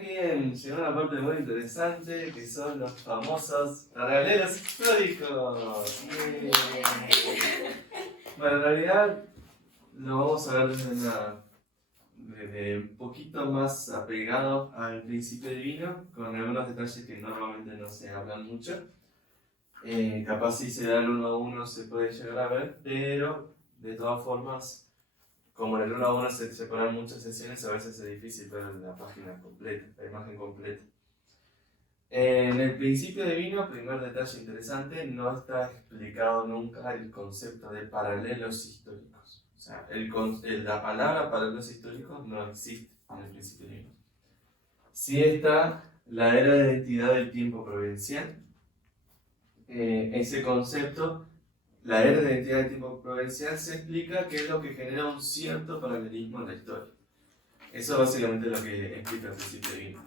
Bien, llegó una parte muy interesante que son los famosos paralelos históricos. Bien. Bueno, en realidad lo vamos a ver desde un poquito más apegado al principio divino, con algunos detalles que normalmente no se hablan mucho. Capaz si se da el 1 a 1 se puede llegar a ver, pero de todas formas, como en el 1 a 1 se separan muchas sesiones, a veces es difícil ver la página completa, la imagen completa. En el principio divino, primer detalle interesante, no está explicado nunca el concepto de paralelos históricos. O sea, la palabra paralelos históricos no existe en el principio divino. Sí está la era de identidad del tiempo providencial. Ese concepto, la era de identidad del tiempo providencial, se explica que es lo que genera un cierto paralelismo en la historia. Eso básicamente es lo que explica el principio divino.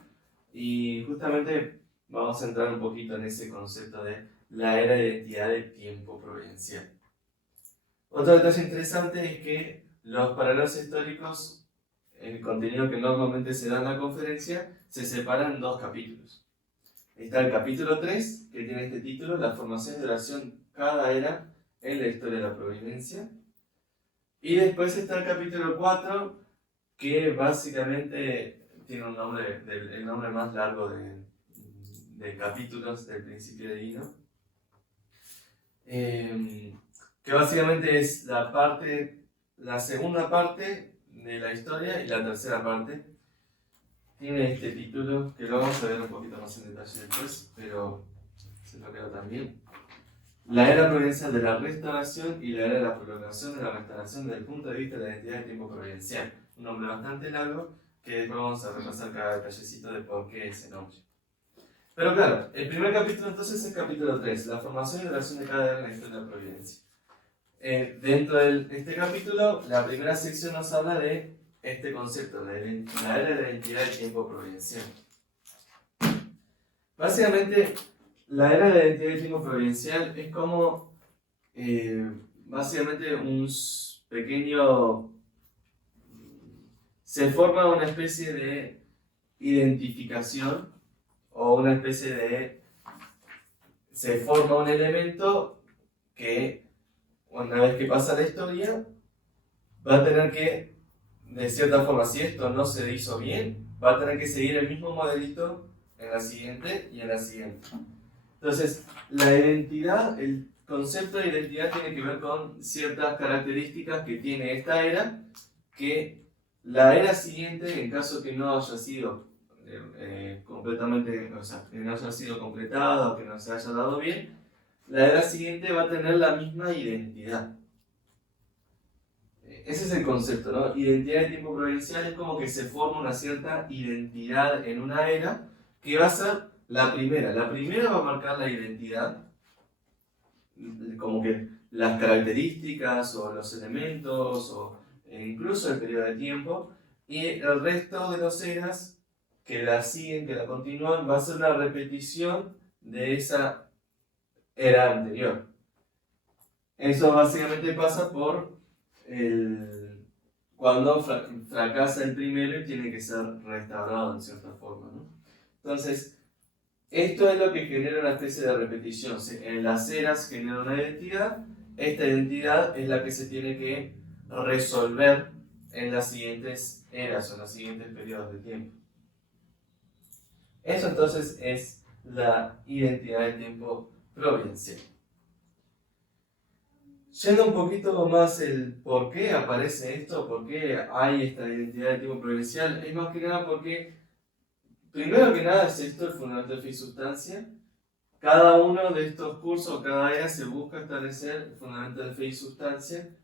Y justamente vamos a entrar un poquito en ese concepto de la era de identidad del tiempo providencial. Otro detalle interesante es que los paralelos históricos, el contenido que normalmente se da en la conferencia, se separa en dos capítulos. Está el capítulo 3, que tiene este título, la formación de oración cada era en la historia de la providencia. Y después está el capítulo 4, que básicamente tiene un nombre, el nombre más largo de capítulos del principio divino, que básicamente es la segunda parte de la historia y la tercera parte. Tiene este título, que lo vamos a ver un poquito más en detalle después, pero se lo queda también. La era providencial de la restauración y la era de la prolongación de la restauración desde el punto de vista de la identidad del tiempo providencial. Un nombre bastante largo que después vamos a repasar cada detallecito de por qué ese nombre. Pero claro, el primer capítulo entonces es el capítulo 3, la formación y duración de cada era en la historia de la providencia. Dentro de este capítulo, la primera sección nos habla de este concepto, la era de la identidad del tiempo providencial. Básicamente, la era de la identidad del tiempo providencial es como básicamente un pequeño... Se forma una especie de identificación o una especie de... Se forma un elemento que, una vez que pasa la historia, va a tener que, de cierta forma, si esto no se hizo bien, va a tener que seguir el mismo modelito en la siguiente y en la siguiente. Entonces, la identidad, el concepto de identidad tiene que ver con ciertas características que tiene esta era, que la era siguiente, en caso que no haya sido completamente, o sea, que no haya sido completada o que no se haya dado bien, la era siguiente va a tener la misma identidad. Ese es el concepto, ¿no? Identidad de tiempo providencial es como que se forma una cierta identidad en una era que va a ser la primera. La primera va a marcar la identidad, como que las características o los elementos o incluso el periodo de tiempo, y el resto de las eras que la siguen, que la continúan, va a ser una repetición de esa era anterior. Eso básicamente pasa por cuando fracasa el primero y tiene que ser restaurado en cierta forma, ¿no? Entonces, esto es lo que genera una especie de repetición. En las eras genera una identidad, esta identidad es la que se tiene que resolver en las siguientes eras o en los siguientes periodos de tiempo. Eso entonces es la identidad del tiempo providencial. Yendo un poquito más el por qué aparece esto, por qué hay esta identidad del tiempo providencial, es más que nada porque, primero que nada, es esto el fundamento de fe y sustancia. Cada uno de estos cursos, cada era, se busca establecer el fundamento de fe y sustancia,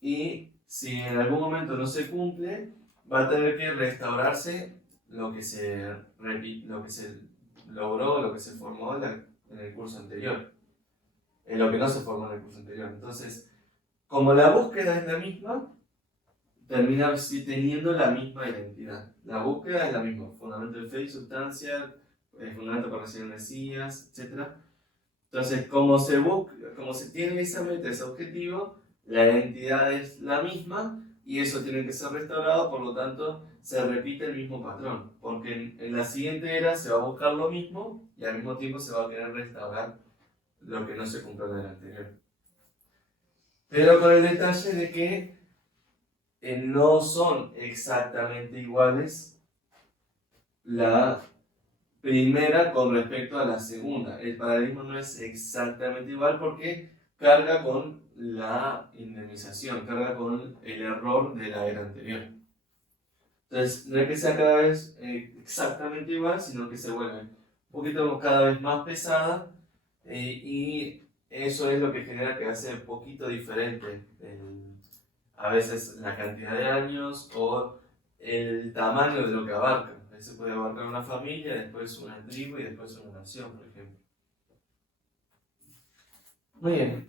y si en algún momento no se cumple, va a tener que restaurarse lo que se logró, lo que se formó en el curso anterior, en lo que no se formó en el curso anterior. Entonces, como la búsqueda es la misma, termina teniendo la misma identidad. La búsqueda es la misma, fundamento de fe y sustancia, el fundamento para recibir Mesías, etc. Entonces, como se tiene esa meta, ese objetivo, la identidad es la misma y eso tiene que ser restaurado, por lo tanto, se repite el mismo patrón, porque en la siguiente era se va a buscar lo mismo y al mismo tiempo se va a querer restaurar lo que no se cumplió en el anterior. Pero con el detalle de que no son exactamente iguales la primera con respecto a la segunda. El paradigma no es exactamente igual porque carga con la indemnización, carga con el error de la era anterior. Entonces, no es que sea cada vez exactamente igual, sino que se vuelve un poquito cada vez más pesada y eso es lo que genera que hace un poquito diferente a veces la cantidad de años o el tamaño de lo que abarca. A veces puede abarcar una familia, después una tribu y después una nación, por ejemplo. Muy bien.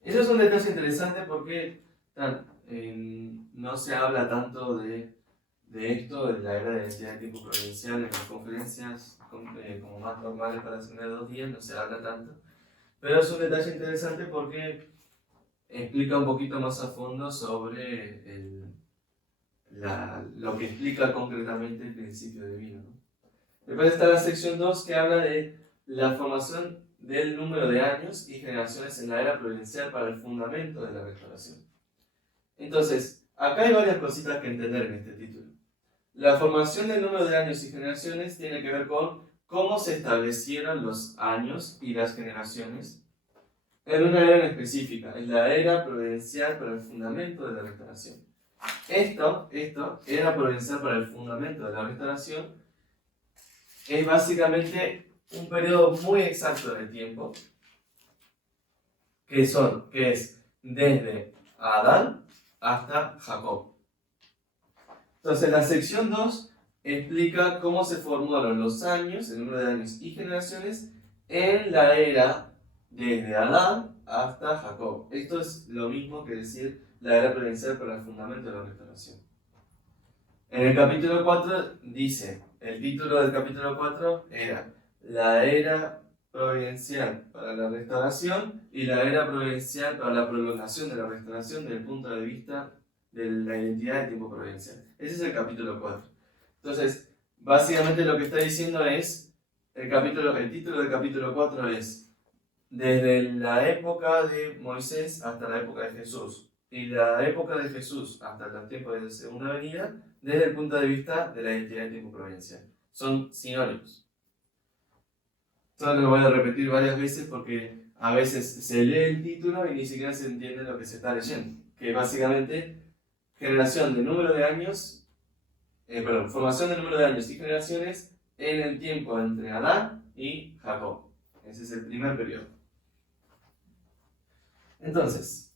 Eso es un detalle interesante porque no se habla tanto de esto, de la era de identidad de tiempo provincial en las conferencias como más normales para hacer de 2 días, no se habla tanto. Pero es un detalle interesante porque explica un poquito más a fondo sobre lo que explica concretamente el principio divino, ¿no? Después está la sección 2 que habla de la formación del número de años y generaciones en la era providencial para el fundamento de la restauración. Entonces, acá hay varias cositas que entender en este título. La formación del número de años y generaciones tiene que ver con cómo se establecieron los años y las generaciones en una era en específica, en la era providencial para el fundamento de la restauración. Esto, era providencial para el fundamento de la restauración, es básicamente un periodo muy exacto de tiempo, que es desde Adán hasta Jacob. Entonces, la sección 2 explica cómo se formaron los años, el número de años y generaciones en la era desde Adán hasta Jacob. Esto es lo mismo que decir la era providencial para el fundamento de la restauración. En el capítulo 4 dice, el título del capítulo 4 era la era providencial para la restauración y la era providencial para la prolongación de la restauración desde el punto de vista de la identidad de tiempo providencial. Ese es el capítulo 4. Entonces, básicamente lo que está diciendo es, el título del capítulo 4 es desde la época de Moisés hasta la época de Jesús y la época de Jesús hasta el tiempo de la segunda venida desde el punto de vista de la identidad de tiempo providencial. Son sinónimos. Esto lo voy a repetir varias veces porque a veces se lee el título y ni siquiera se entiende lo que se está leyendo. Que básicamente, generación de número de años, formación de número de años y generaciones en el tiempo entre Adán y Jacob. Ese es el primer periodo. Entonces,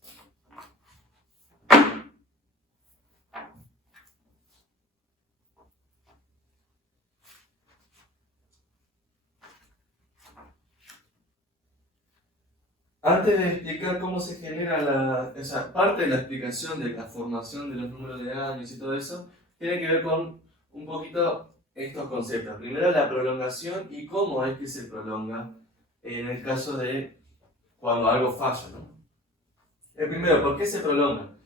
antes de explicar cómo se genera parte de la explicación de la formación de los números de años y todo eso, tiene que ver con un poquito estos conceptos. Primero, la prolongación y cómo es que se prolonga en el caso de cuando algo falla, ¿no? El primero, ¿por qué se prolonga?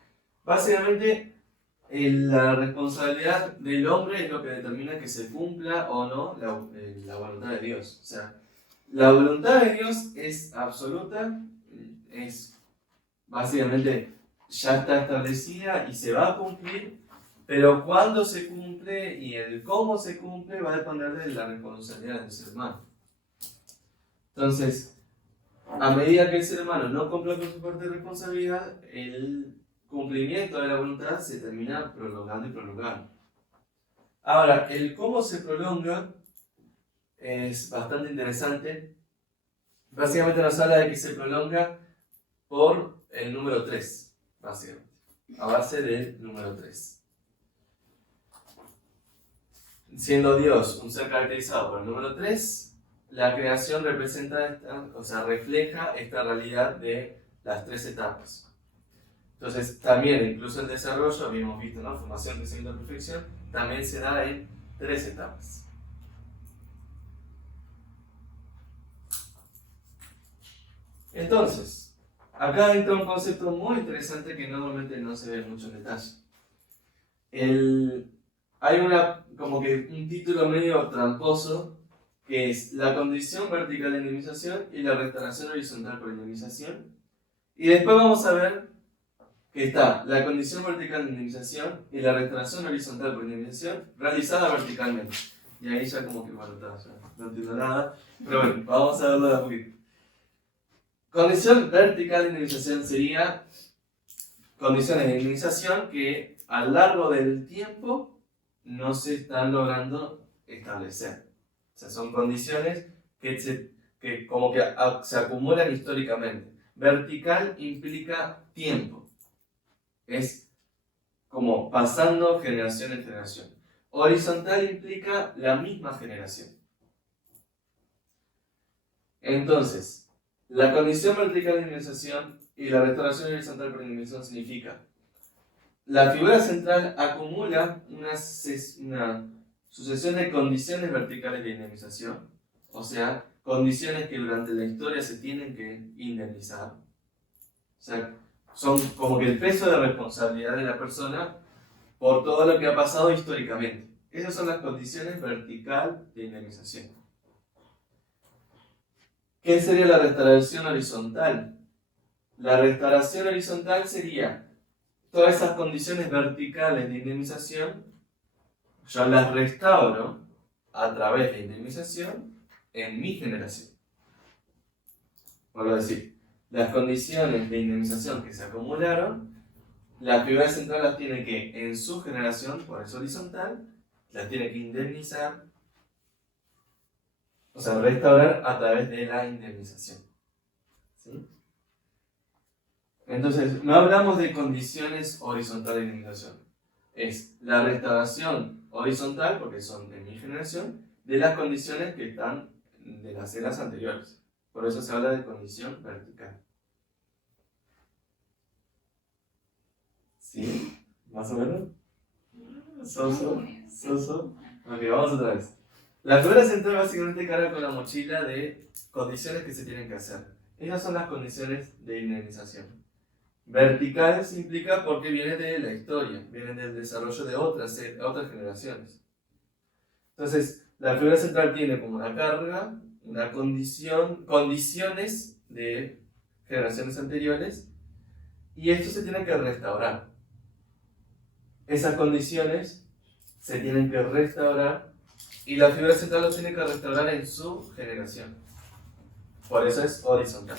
Básicamente, la responsabilidad del hombre es lo que determina que se cumpla o no la voluntad de Dios. O sea, la voluntad de Dios es absoluta, es básicamente ya está establecida y se va a cumplir, pero cuándo se cumple y el cómo se cumple va a depender de la responsabilidad del ser humano. Entonces, a medida que el ser humano no cumpla con su parte de responsabilidad, el cumplimiento de la voluntad se termina prolongando y prolongando. Ahora, el cómo se prolonga es bastante interesante. Básicamente nos habla de que se prolonga por el número 3, básicamente, a base del número 3. Siendo Dios un ser caracterizado por el número 3, la creación refleja esta realidad de las 3 etapas. Entonces, también, incluso el desarrollo, habíamos visto, ¿no? Formación, crecimiento, perfección, también se da en 3 etapas. Entonces, acá entra un concepto muy interesante que normalmente no se ve mucho en detalle. hay como que un título medio tramposo que es la condición vertical de indemnización y la restauración horizontal por indemnización. Y después vamos a ver que está la condición vertical de indemnización y la restauración horizontal por indemnización realizada verticalmente. Y ahí ya como que bueno, no entiendo nada. Pero bueno, vamos a verlo de a poquito. Condición vertical de indemnización sería condiciones de indemnización que a lo largo del tiempo no se están logrando establecer. O sea, son condiciones que como que se acumulan históricamente. Vertical implica tiempo. Es como pasando generación en generación. Horizontal implica la misma generación. Entonces, la condición vertical de indemnización y la restauración horizontal por indemnización significa la figura central acumula una sucesión de condiciones verticales de indemnización, o sea, condiciones que durante la historia se tienen que indemnizar. O sea, son como que el peso de responsabilidad de la persona por todo lo que ha pasado históricamente. Esas son las condiciones vertical de indemnización. ¿Qué sería la restauración horizontal? La restauración horizontal sería todas esas condiciones verticales de indemnización, yo las restauro a través de indemnización en mi generación. Vuelvo a decir, las condiciones de indemnización que se acumularon, la figura central las tiene que, en su generación, por eso horizontal, las tiene que indemnizar, o sea, restaurar a través de la indemnización. ¿Sí? Entonces, no hablamos de condiciones horizontales de indemnización. Es la restauración horizontal, porque son de mi generación, de las condiciones que están de las eras anteriores. Por eso se habla de condición vertical. ¿Sí? ¿Más o menos? Soso. Ok, vamos otra vez. La figura central básicamente carga con la mochila de condiciones que se tienen que hacer. Esas son las condiciones de indemnización. Verticales implica porque viene de la historia, viene del desarrollo de otras generaciones. Entonces, la figura central tiene como una carga, una condiciones de generaciones anteriores, y esto se tiene que restaurar. Esas condiciones se tienen que restaurar y la figura central lo tiene que restaurar en su generación. Por eso es horizontal.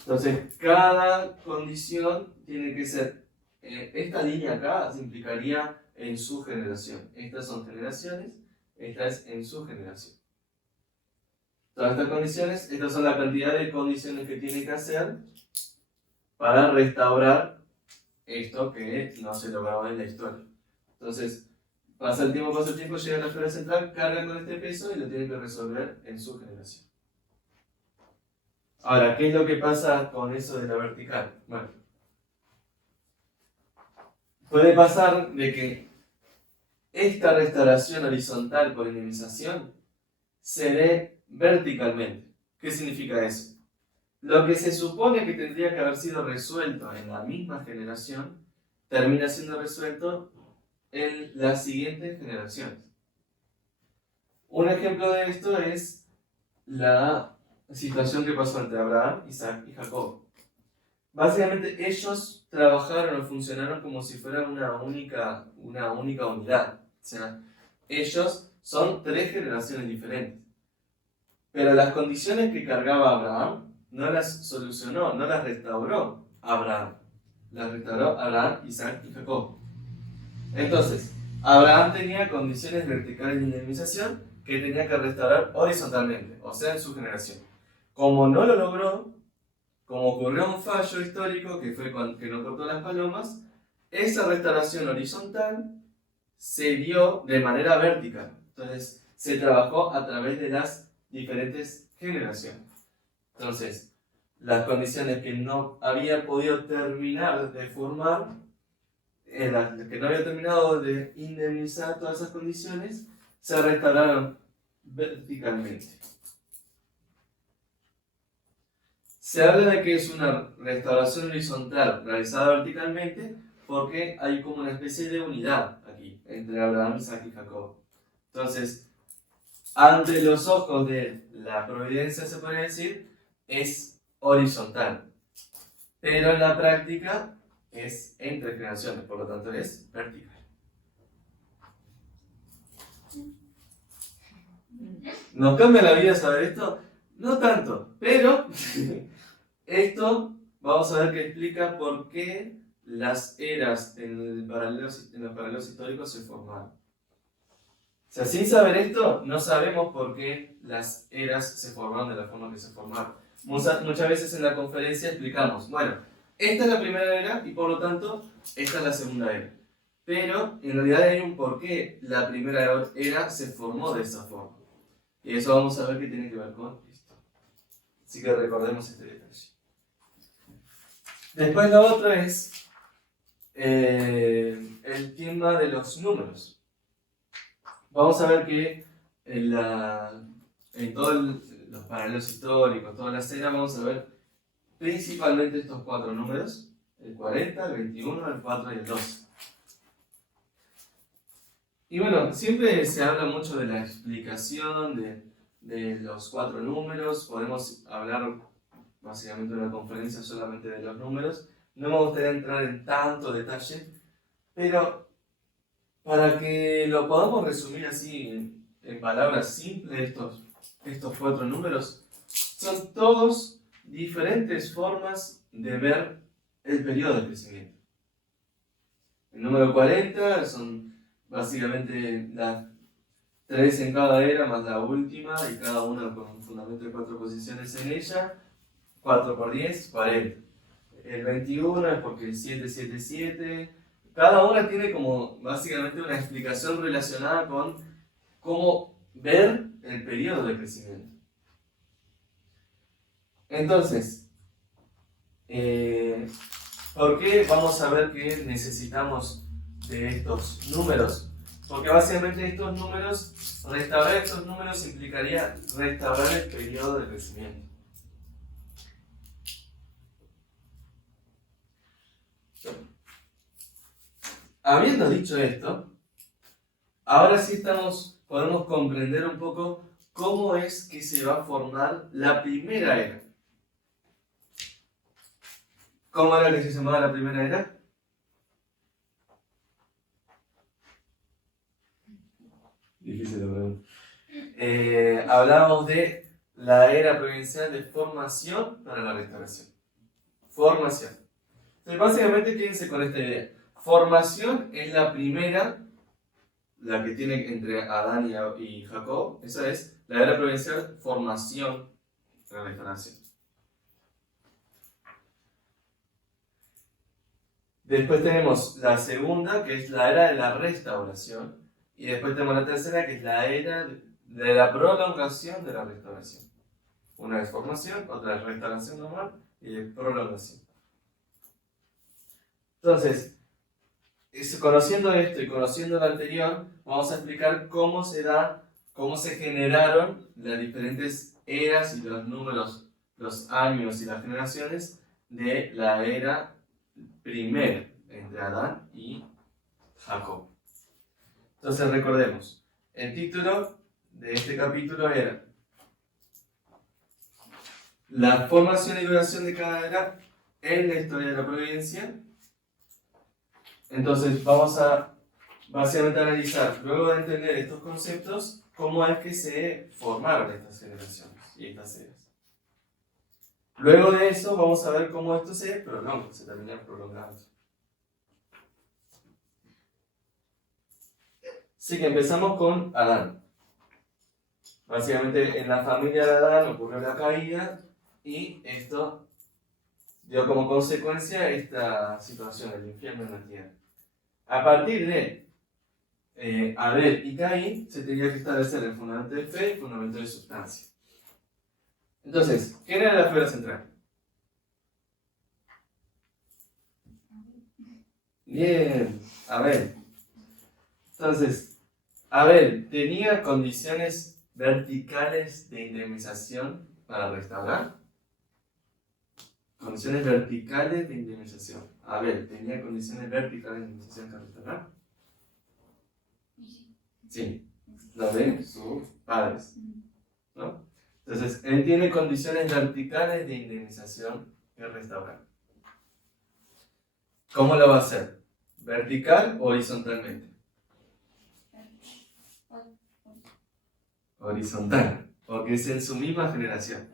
Entonces, cada condición tiene que ser, esta línea acá se implicaría en su generación. Estas son generaciones, esta es en su generación. Todas estas condiciones, estas son la cantidad de condiciones que tiene que hacer para restaurar esto que no se lograba en la historia. Entonces, pasa el tiempo, llega a la figura central, carga con este peso y lo tiene que resolver en su generación. Ahora, ¿qué es lo que pasa con eso de la vertical? Bueno, puede pasar de que esta restauración horizontal por indemnización se dé verticalmente. ¿Qué significa eso? Lo que se supone que tendría que haber sido resuelto en la misma generación, termina siendo resuelto en las siguientes generaciones. Un ejemplo de esto es la situación que pasó entre Abraham, Isaac y Jacob. Básicamente ellos trabajaron o funcionaron como si fueran una única unidad. O sea, ellos son 3 generaciones diferentes. Pero las condiciones que cargaba Abraham no las solucionó, no las restauró Abraham. Las restauró Abraham, Isaac y Jacob. Entonces, Abraham tenía condiciones verticales de indemnización que tenía que restaurar horizontalmente, o sea, en su generación. Como no lo logró, como ocurrió un fallo histórico que fue que no cortó las palomas, esa restauración horizontal se dio de manera vertical. Entonces, se trabajó a través de las diferentes generaciones. Entonces, las condiciones que no había podido terminar de formar, que no había terminado de indemnizar todas esas condiciones, se restauraron verticalmente. Se habla de que es una restauración horizontal realizada verticalmente porque hay como una especie de unidad aquí entre Abraham, Isaac y Jacob. Entonces, ante los ojos de la providencia, se podría decir, es horizontal, pero en la práctica es entre generaciones, por lo tanto es vertical. ¿Nos cambia la vida saber esto? No tanto, pero esto vamos a ver que explica por qué las eras en los paralelos históricos se formaron. O sea, sin saber esto, no sabemos por qué las eras se formaron de la forma que se formaron. Muchas veces en la conferencia explicamos, bueno, esta es la primera era y por lo tanto esta es la segunda era. Pero en realidad hay un por qué la primera era se formó de esa forma. Y eso vamos a ver que tiene que ver con esto. Así que recordemos este detalle. Después lo otro es el tema de los números. Vamos a ver que en todos los paralelos históricos, todas las eras, vamos a ver principalmente estos 4 números, el 40, el 21, el 4 y el 12. Y bueno, siempre se habla mucho de la explicación de los 4 números. Podemos hablar básicamente en una conferencia solamente de los números. No me gustaría entrar en tanto detalle, pero para que lo podamos resumir así en palabras simples, estos 4 números son todos diferentes formas de ver el periodo de crecimiento. El número 40 son básicamente las 3 en cada era más la última y cada una con un fundamento de 4 posiciones en ella. 4 por 10, 40. El 21 es porque el 777. Cada una tiene como básicamente una explicación relacionada con cómo ver el periodo de crecimiento. Entonces, ¿por qué vamos a ver que necesitamos de estos números? Porque básicamente restaurar estos números implicaría restaurar el periodo de crecimiento. Habiendo dicho esto, ahora sí podemos comprender un poco cómo es que se va a formar la primera era. ¿Cómo era que se llamaba la primera era? Difícil de preguntar. Hablábamos de la era providencial de formación para la restauración. Formación. Entonces, básicamente, quédense con esta idea. Formación es la primera, la que tiene entre Adán y Jacob. Esa es la era providencial, formación para la restauración. Después tenemos la segunda, que es la era de la restauración. Y después tenemos la tercera, que es la era de la prolongación de la restauración. Una es formación, otra es restauración normal y es prolongación. Entonces, conociendo esto y conociendo lo anterior, vamos a explicar cómo se generaron las diferentes eras y los números, los años y las generaciones de la era primera entre Adán y Jacob. Entonces recordemos, el título de este capítulo era la formación y duración de cada era en la historia de la providencia. Entonces vamos a básicamente analizar, luego de entender estos conceptos, cómo es que se formaron estas generaciones y estas eras. Luego de eso vamos a ver cómo esto se prolonga, se termina prolongando. Así que empezamos con Adán. Básicamente en la familia de Adán ocurrió la caída y esto dio como consecuencia esta situación, el infierno en la tierra. A partir de Abel y Caín se tenía que establecer el fundamento de fe y el fundamento de sustancia. Entonces, ¿quién era la figura central? Bien, Abel. Entonces, Abel tenía condiciones verticales de indemnización para restaurar. Condiciones verticales de indemnización. Abel tenía condiciones verticales de indemnización que restaurar. Sí, lo ven sus padres, ¿no? Entonces, él tiene condiciones verticales de indemnización que restaurar. ¿Cómo lo va a hacer? ¿Vertical o horizontalmente? Horizontal, porque es en su misma generación.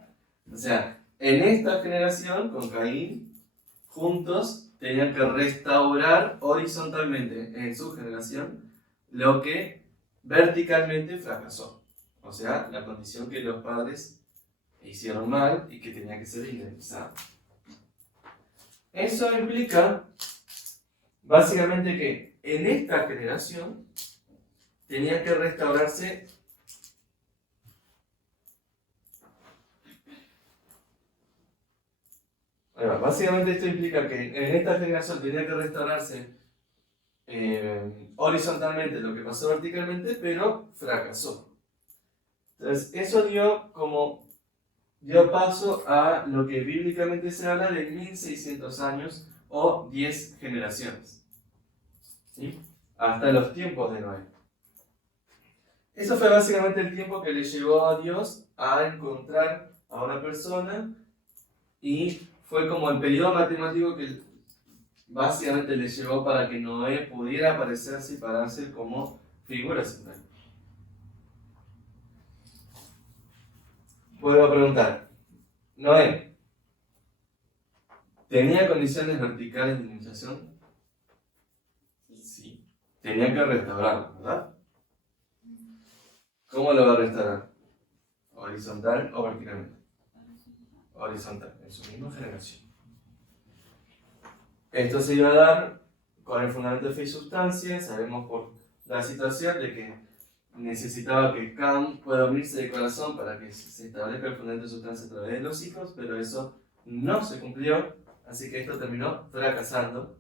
O sea, en esta generación, con Caín, juntos tenían que restaurar horizontalmente en su generación lo que verticalmente fracasó. O sea, la condición que los padres hicieron mal y que tenía que ser indemnizado. Eso implica básicamente que en esta generación tenía que restaurarse básicamente esto implica que en esta generación tenía que restaurarse horizontalmente lo que pasó verticalmente, pero fracasó. Entonces, eso dio paso a lo que bíblicamente se habla de 1600 años o 10 generaciones. ¿Sí? Hasta los tiempos de Noé. Eso fue básicamente el tiempo que le llevó a Dios a encontrar a una persona y fue como el periodo matemático que básicamente le llevó para que Noé pudiera aparecerse y pararse como figura central. Vuelvo a preguntar, Noé, ¿tenía condiciones verticales de indemnización? Sí. Tenía que restaurarlo, ¿verdad? ¿Cómo lo va a restaurar? ¿Horizontal o verticalmente? Horizontal, en su misma generación. Esto se iba a dar con el fundamento de fe y sustancia. Sabemos por la situación de que necesitaba que Cam pueda unirse de corazón para que se establezca el fundamento de sustancia a través de los hijos, pero eso no se cumplió, así que esto terminó fracasando.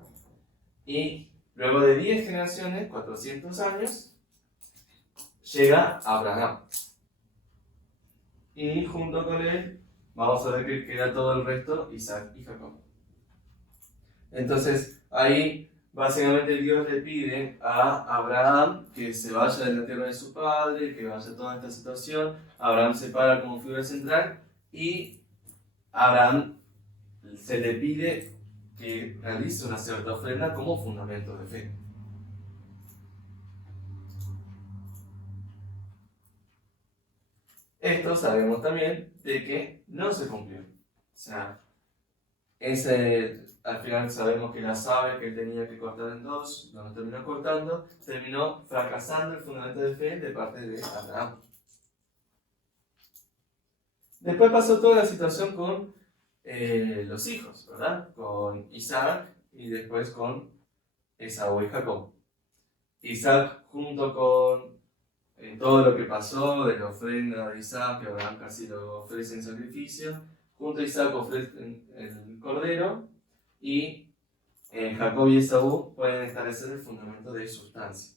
Y luego de 10 generaciones, 400 años, llega Abraham. Y junto con él, vamos a ver que queda todo el resto, Isaac y Jacob. Entonces, ahí básicamente Dios le pide a Abraham que se vaya de la tierra de su padre, que vaya a toda esta situación. Abraham se para como figura central y Abraham se le pide que realice una cierta ofrenda como fundamento de fe. Esto sabemos también de que no se cumplió. O sea, al final sabemos que las aves que él tenía que cortar en dos, no lo terminó cortando, terminó fracasando el fundamento de fe de parte de Abraham. Después pasó toda la situación con los hijos, ¿verdad? Con Isaac y después con Esaú y Jacob. Isaac junto con todo lo que pasó de la ofrenda de Isaac, que Abraham casi lo ofrece en sacrificio, junto a Isaac ofrecen el cordero y Jacob y Esaú pueden establecer el fundamento de sustancia.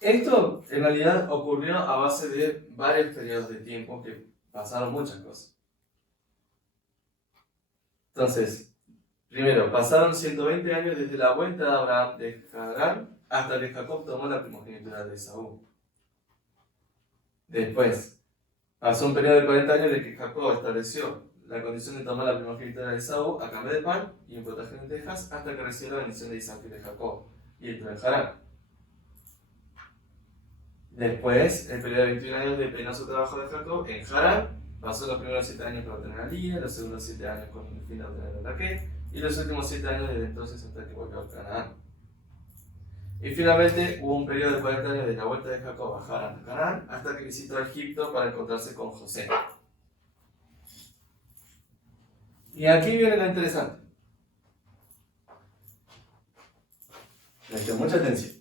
Esto en realidad ocurrió a base de varios periodos de tiempo que pasaron muchas cosas. Entonces, primero, pasaron 120 años desde la vuelta de Abraham de Harán hasta que Jacob tomó la primogenitura de Esaú. Después, pasó un periodo de 40 años de que Jacob estableció la condición de tomar la primogenitura de Esaú a cambio de pan y un potaje de lentejas hasta que recibió la bendición de Isaac y de Jacob y entró en Harán. Después, el periodo de 21 años de penoso trabajo de Jacob en Harán, pasó los primeros 7 años para obtener a Lía, los segundos 7 años con el fin de obtener a Raquel, y los últimos 7 años desde entonces hasta que volvió a Canaán. Y finalmente hubo un periodo de 40 años desde la vuelta de Jacob a Harán, Canaán, hasta que visitó Egipto para encontrarse con José. Y aquí viene lo interesante. Presten mucha atención.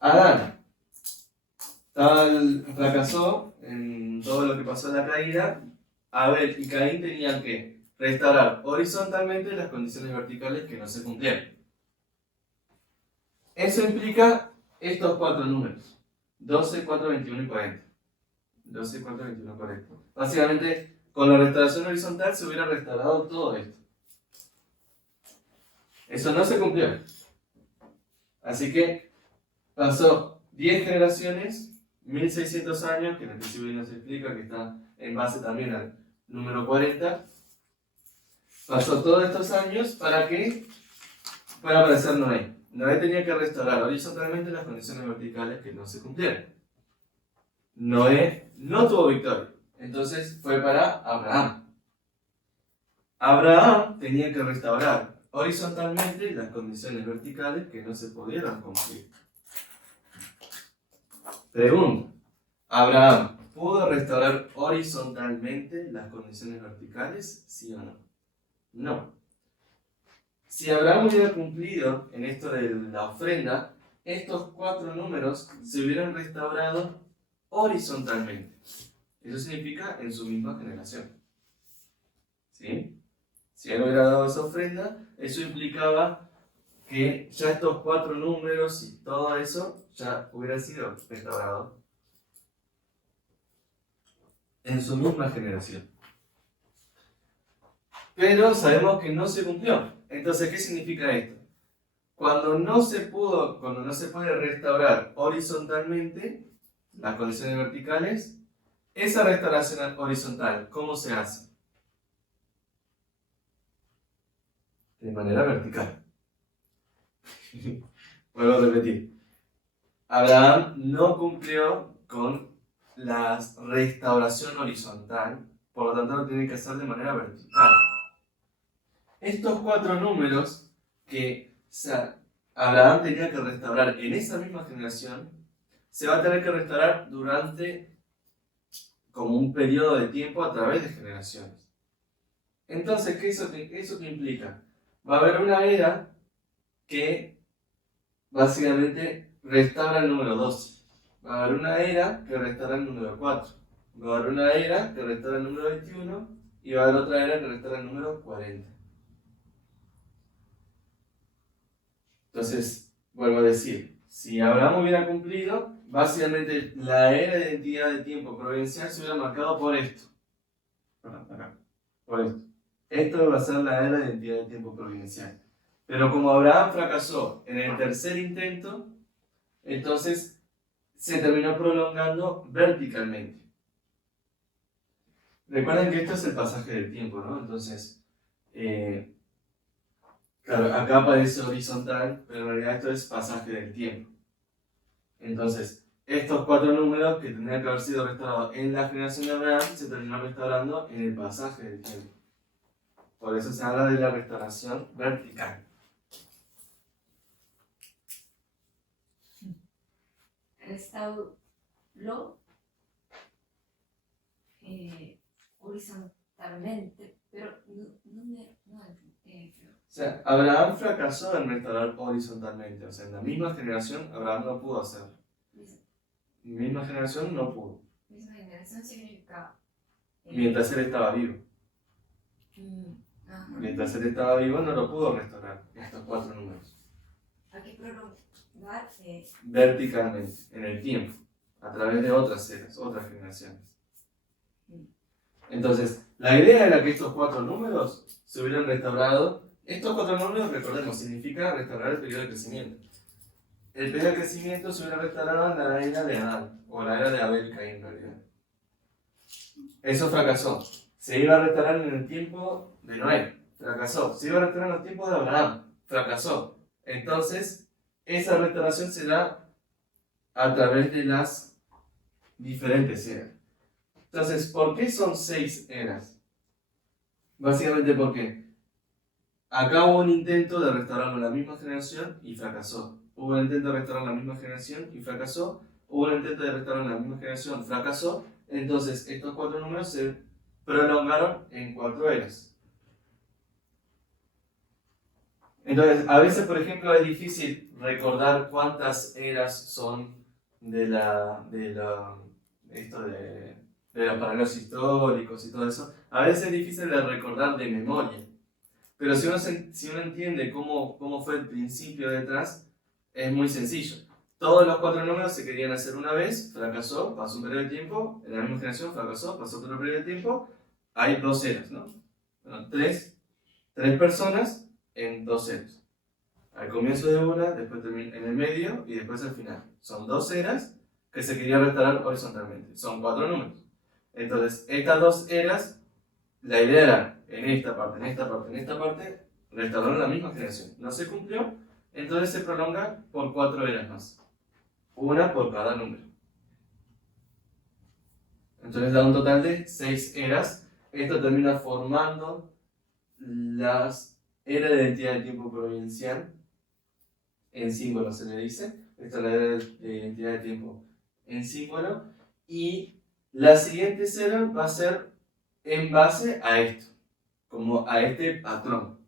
Adán fracasó en todo lo que pasó en la caída. Abel y Caín tenían que restaurar horizontalmente las condiciones verticales que no se cumplieron. Eso implica estos 4 números: 12, 4, 21 y 40. 12, 4, 21 y 40. Básicamente con la restauración horizontal se hubiera restaurado todo esto. Eso no se cumplió. Así que pasó 10 generaciones, 1600 años, que en el principio nos explica que está en base también al número 40. Pasó todos estos años para que pueda aparecer Noé. Noé tenía que restaurar horizontalmente las condiciones verticales que no se cumplieron. Noé no tuvo victoria, entonces fue para Abraham. Abraham tenía que restaurar horizontalmente las condiciones verticales que no se pudieron cumplir. Pregunta: ¿Abraham pudo restaurar horizontalmente las condiciones verticales? ¿Sí o no? No. Si Abraham hubiera cumplido en esto de la ofrenda, estos 4 números se hubieran restaurado horizontalmente. Eso significa en su misma generación. ¿Sí? Si él hubiera dado esa ofrenda, eso implicaba que ya estos 4 números y todo eso ya hubiera sido restaurado en su misma generación. Pero sabemos que no se cumplió. Entonces, ¿qué significa esto? Cuando no se puede restaurar horizontalmente las condiciones verticales, esa restauración horizontal, ¿cómo se hace? De manera vertical. Vuelvo a repetir. Abraham no cumplió con la restauración horizontal, por lo tanto lo tiene que hacer de manera vertical. Estos 4 números que Abraham tenía que restaurar en esa misma generación, se va a tener que restaurar durante como un periodo de tiempo a través de generaciones. Entonces, ¿eso qué implica? Va a haber una era que básicamente restaura el número 12. Va a haber una era que restaura el número 4. Va a haber una era que restaura el número 21 y va a haber otra era que restaura el número 40. Entonces, vuelvo a decir, si Abraham hubiera cumplido, básicamente la era de identidad de tiempo providencial se hubiera marcado por esto. Acá, por esto. Esto va a ser la era de identidad de tiempo providencial. Pero como Abraham fracasó en el tercer intento, entonces se terminó prolongando verticalmente. Recuerden que esto es el pasaje del tiempo, ¿no? Entonces, claro, acá aparece horizontal, pero en realidad esto es pasaje del tiempo. Entonces, estos 4 números que tendrían que haber sido restaurados en la generación de Abraham se terminó restaurando en el pasaje del tiempo. Por eso se habla de la restauración vertical. Restauró horizontalmente, pero O sea, Abraham fracasó en restaurar horizontalmente. O sea, en la misma generación Abraham no pudo hacerlo. Misma generación no pudo. Misma generación significa... Mientras él estaba vivo. Mientras él estaba vivo no lo pudo restaurar, estos 4 números. Hay que prolongar verticalmente, en el tiempo, a través de otras eras, otras generaciones. Entonces, la idea era que estos 4 números se hubieran restaurado. Estos 4 números, recordemos, significa restaurar el periodo de crecimiento. El periodo de crecimiento se hubiera restaurado en la era de Adán, o la era de Abel Caín en realidad. Eso fracasó. Se iba a restaurar en el tiempo de Noé, fracasó. Se iba a restaurar en los tiempos de Abraham, fracasó. Entonces, esa restauración se da a través de las diferentes eras. Entonces, ¿por qué son 6 eras? Básicamente porque acá hubo un intento de restaurarlo en la misma generación y fracasó. Hubo un intento de restaurar la misma generación y fracasó. Hubo un intento de restaurar la misma generación, fracasó. Entonces, estos 4 números se prolongaron en 4 eras. Entonces, a veces, por ejemplo, es difícil recordar cuántas eras son de los paralelos históricos y todo eso. A veces es difícil de recordar de memoria. Pero si uno entiende cómo fue el principio detrás, es muy sencillo. Todos los 4 números se querían hacer una vez, fracasó, pasó un periodo de tiempo, en la misma generación fracasó, pasó otro periodo de tiempo, hay dos eras, ¿no? Bueno, tres personas en dos eras. Al comienzo de una, después en el medio y después al final. Son dos eras que se querían restaurar horizontalmente. Son 4 números. Entonces, estas dos eras, la idea era en esta parte, en esta parte, en esta parte, restaurar la misma generación. No se cumplió, entonces se prolonga por 4 eras más. Una por cada número. Entonces da un total de 6 eras. Esto termina formando las eras de identidad de tiempo providencial. En símbolo se le dice. Esta es la era de identidad de tiempo en símbolo. Y la siguiente era va a ser en base a esto, como a este patrón.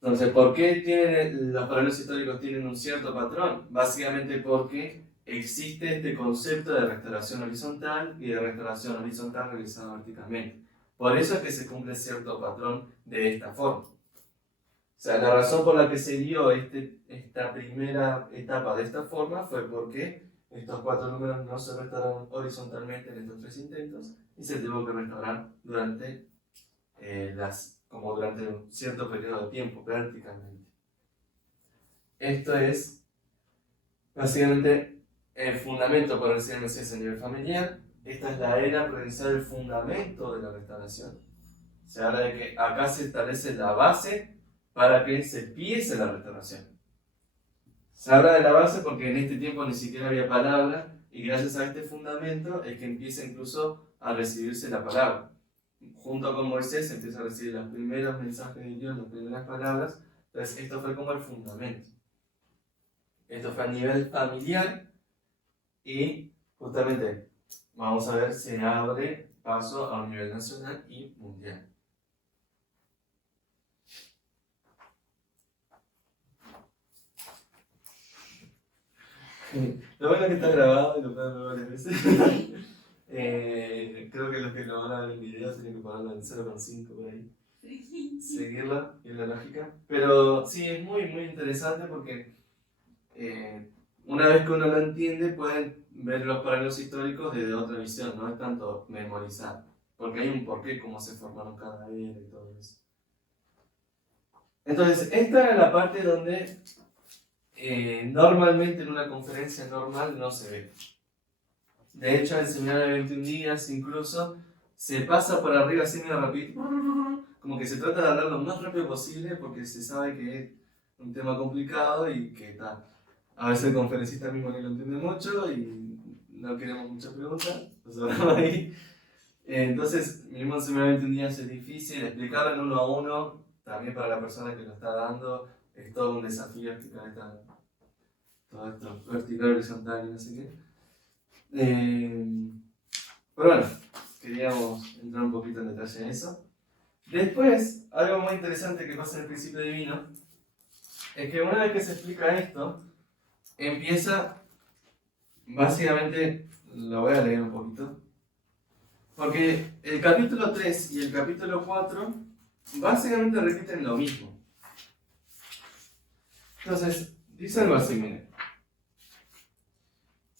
Entonces, ¿por qué los paralelos históricos tienen un cierto patrón? Básicamente porque existe este concepto de restauración horizontal y de restauración horizontal realizada verticalmente. Por eso es que se cumple cierto patrón de esta forma. O sea, la razón por la que se dio esta primera etapa de esta forma fue porque estos 4 números no se restauraron horizontalmente en estos 3 intentos y se tuvo que restaurar durante durante un cierto periodo de tiempo, verticalmente. Esto es básicamente el fundamento para el CMCS a nivel familiar. Esta es la era providencial del fundamento de la restauración. Se habla de que acá se establece la base para que se empiece la restauración. Se habla de la base porque en este tiempo ni siquiera había palabra y gracias a este fundamento es que empieza incluso a recibirse la palabra. Junto con Moisés se empieza a recibir los primeros mensajes de Dios, las primeras palabras. Entonces esto fue como el fundamento. Esto fue a nivel familiar y justamente vamos a ver si abre paso a un nivel nacional y mundial. Lo bueno es que está grabado y lo pueden ver varias veces. Creo que los que lo van a ver en video tienen que ponerlo en 0,5 por ahí. Seguirla y la lógica. Pero sí, es muy, muy interesante porque una vez que uno lo entiende, pueden ver los paralelos históricos desde otra visión, no es tanto memorizar, porque hay un porqué, cómo se formaron cada era y todo eso. Entonces, esta era la parte donde normalmente en una conferencia normal no se ve. De hecho, en el seminario de 21 días incluso se pasa por arriba así medio rápido, como que se trata de hablar lo más rápido posible porque se sabe que es un tema complicado y que está. A veces el conferencista mismo no lo entiende mucho y no queremos muchas preguntas, nos hablamos ahí. Entonces, mismo en seminario de 21 días es difícil explicarlo en uno a uno, también para la persona que lo está dando, es todo un desafío explicar todo esto vertical, horizontal y no sé qué. Pero bueno, queríamos entrar un poquito en detalle en eso. Después, algo muy interesante que pasa en el principio divino es que una vez que se explica esto, empieza, básicamente, lo voy a leer un poquito, porque el capítulo 3 y el capítulo 4 básicamente repiten lo mismo. Entonces, dice algo así, miren.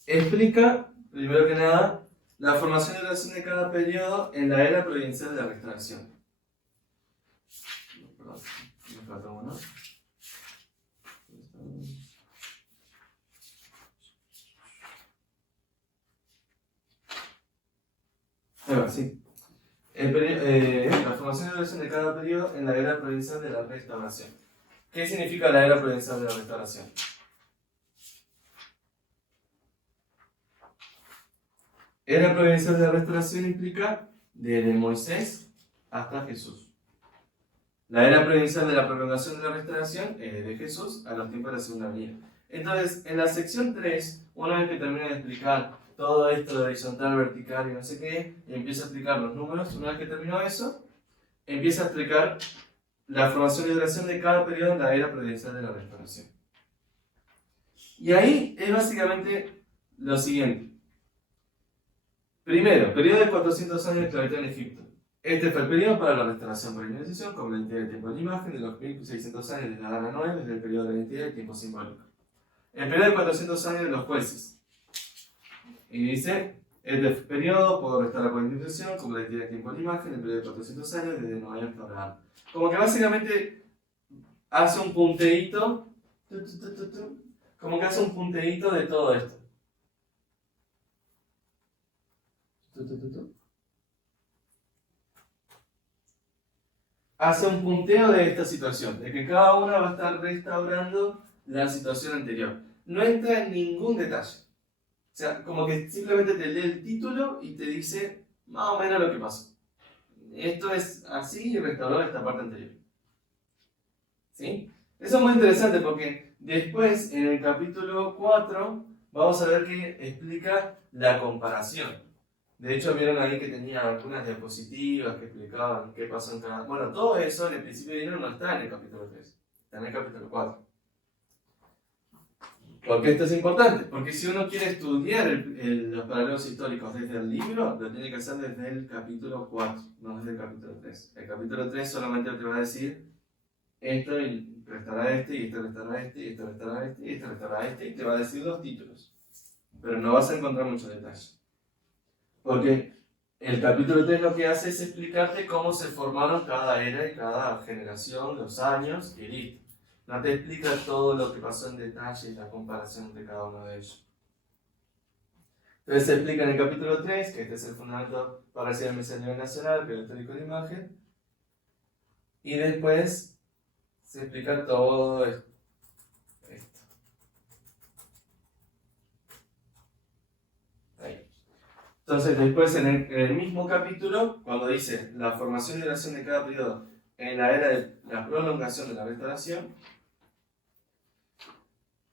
Explica, primero que nada, la formación y duración de cada periodo en la era providencial de la restauración. Perdón, me falta uno. Ahí va, sí. La formación y duración de cada periodo en la era providencial de la restauración. ¿Qué significa la era providencial de la restauración? Era providencial de la restauración implica desde Moisés hasta Jesús. La era providencial de la prolongación de la restauración es desde Jesús a los tiempos de la segunda venida. Entonces, en la sección 3, una vez que termina de explicar todo esto de horizontal, vertical y no sé qué, y empieza a explicar los números, una vez que terminó eso, empieza a explicar la formación y duración de cada periodo en la era providencial de la restauración. Y ahí es básicamente lo siguiente. Primero, periodo de 400 años de esclavitud en Egipto. Este fue el periodo para la restauración por iniciación, con la identidad de tiempo de la imagen, de los 1600 años desde Adán a Noé, desde el periodo de la identidad de tiempo simbólico. El periodo de 400 años de los jueces. Y dice Este periodo puedo restar la cuantificación como la entidad de tiempo de la imagen, el periodo de 400 años desde Noé hasta Abraham. Como que básicamente hace un punteíto, como que hace un punteíto de todo esto. Hace un punteo de esta situación, de que cada una va a estar restaurando la situación anterior. No entra en ningún detalle. O sea, como que simplemente te lee el título y te dice más o menos lo que pasó. Esto es así y restauró esta parte anterior. ¿Sí? Eso es muy interesante porque después, en el capítulo 4, vamos a ver que explica la comparación. De hecho, vieron ahí que tenía algunas diapositivas que explicaban qué pasó en cada... Bueno, todo eso en el principio de dinero no está en el capítulo 3, está en el capítulo 4. ¿Por qué esto es importante? Porque si uno quiere estudiar los paralelos históricos desde el libro, lo tiene que hacer desde el capítulo 4, no desde el capítulo 3. El capítulo 3 solamente te va a decir esto y restará este, y esto restará este, y esto restará este, y esto restará este, y te va a decir los títulos. Pero no vas a encontrar mucho detalle. Porque el capítulo 3 lo que hace es explicarte cómo se formaron cada era y cada generación, los años, y listo. No te explica todo lo que pasó en detalle y la comparación entre cada uno de ellos. Entonces se explica en el capítulo 3, que este es el fundamento para recibir el mensaje a nivel nacional, que es el histórico de imagen. Y después se explica todo esto. Ahí. Entonces después en el mismo capítulo, cuando dice la formación y duración de cada periodo en la era de la prolongación de la restauración,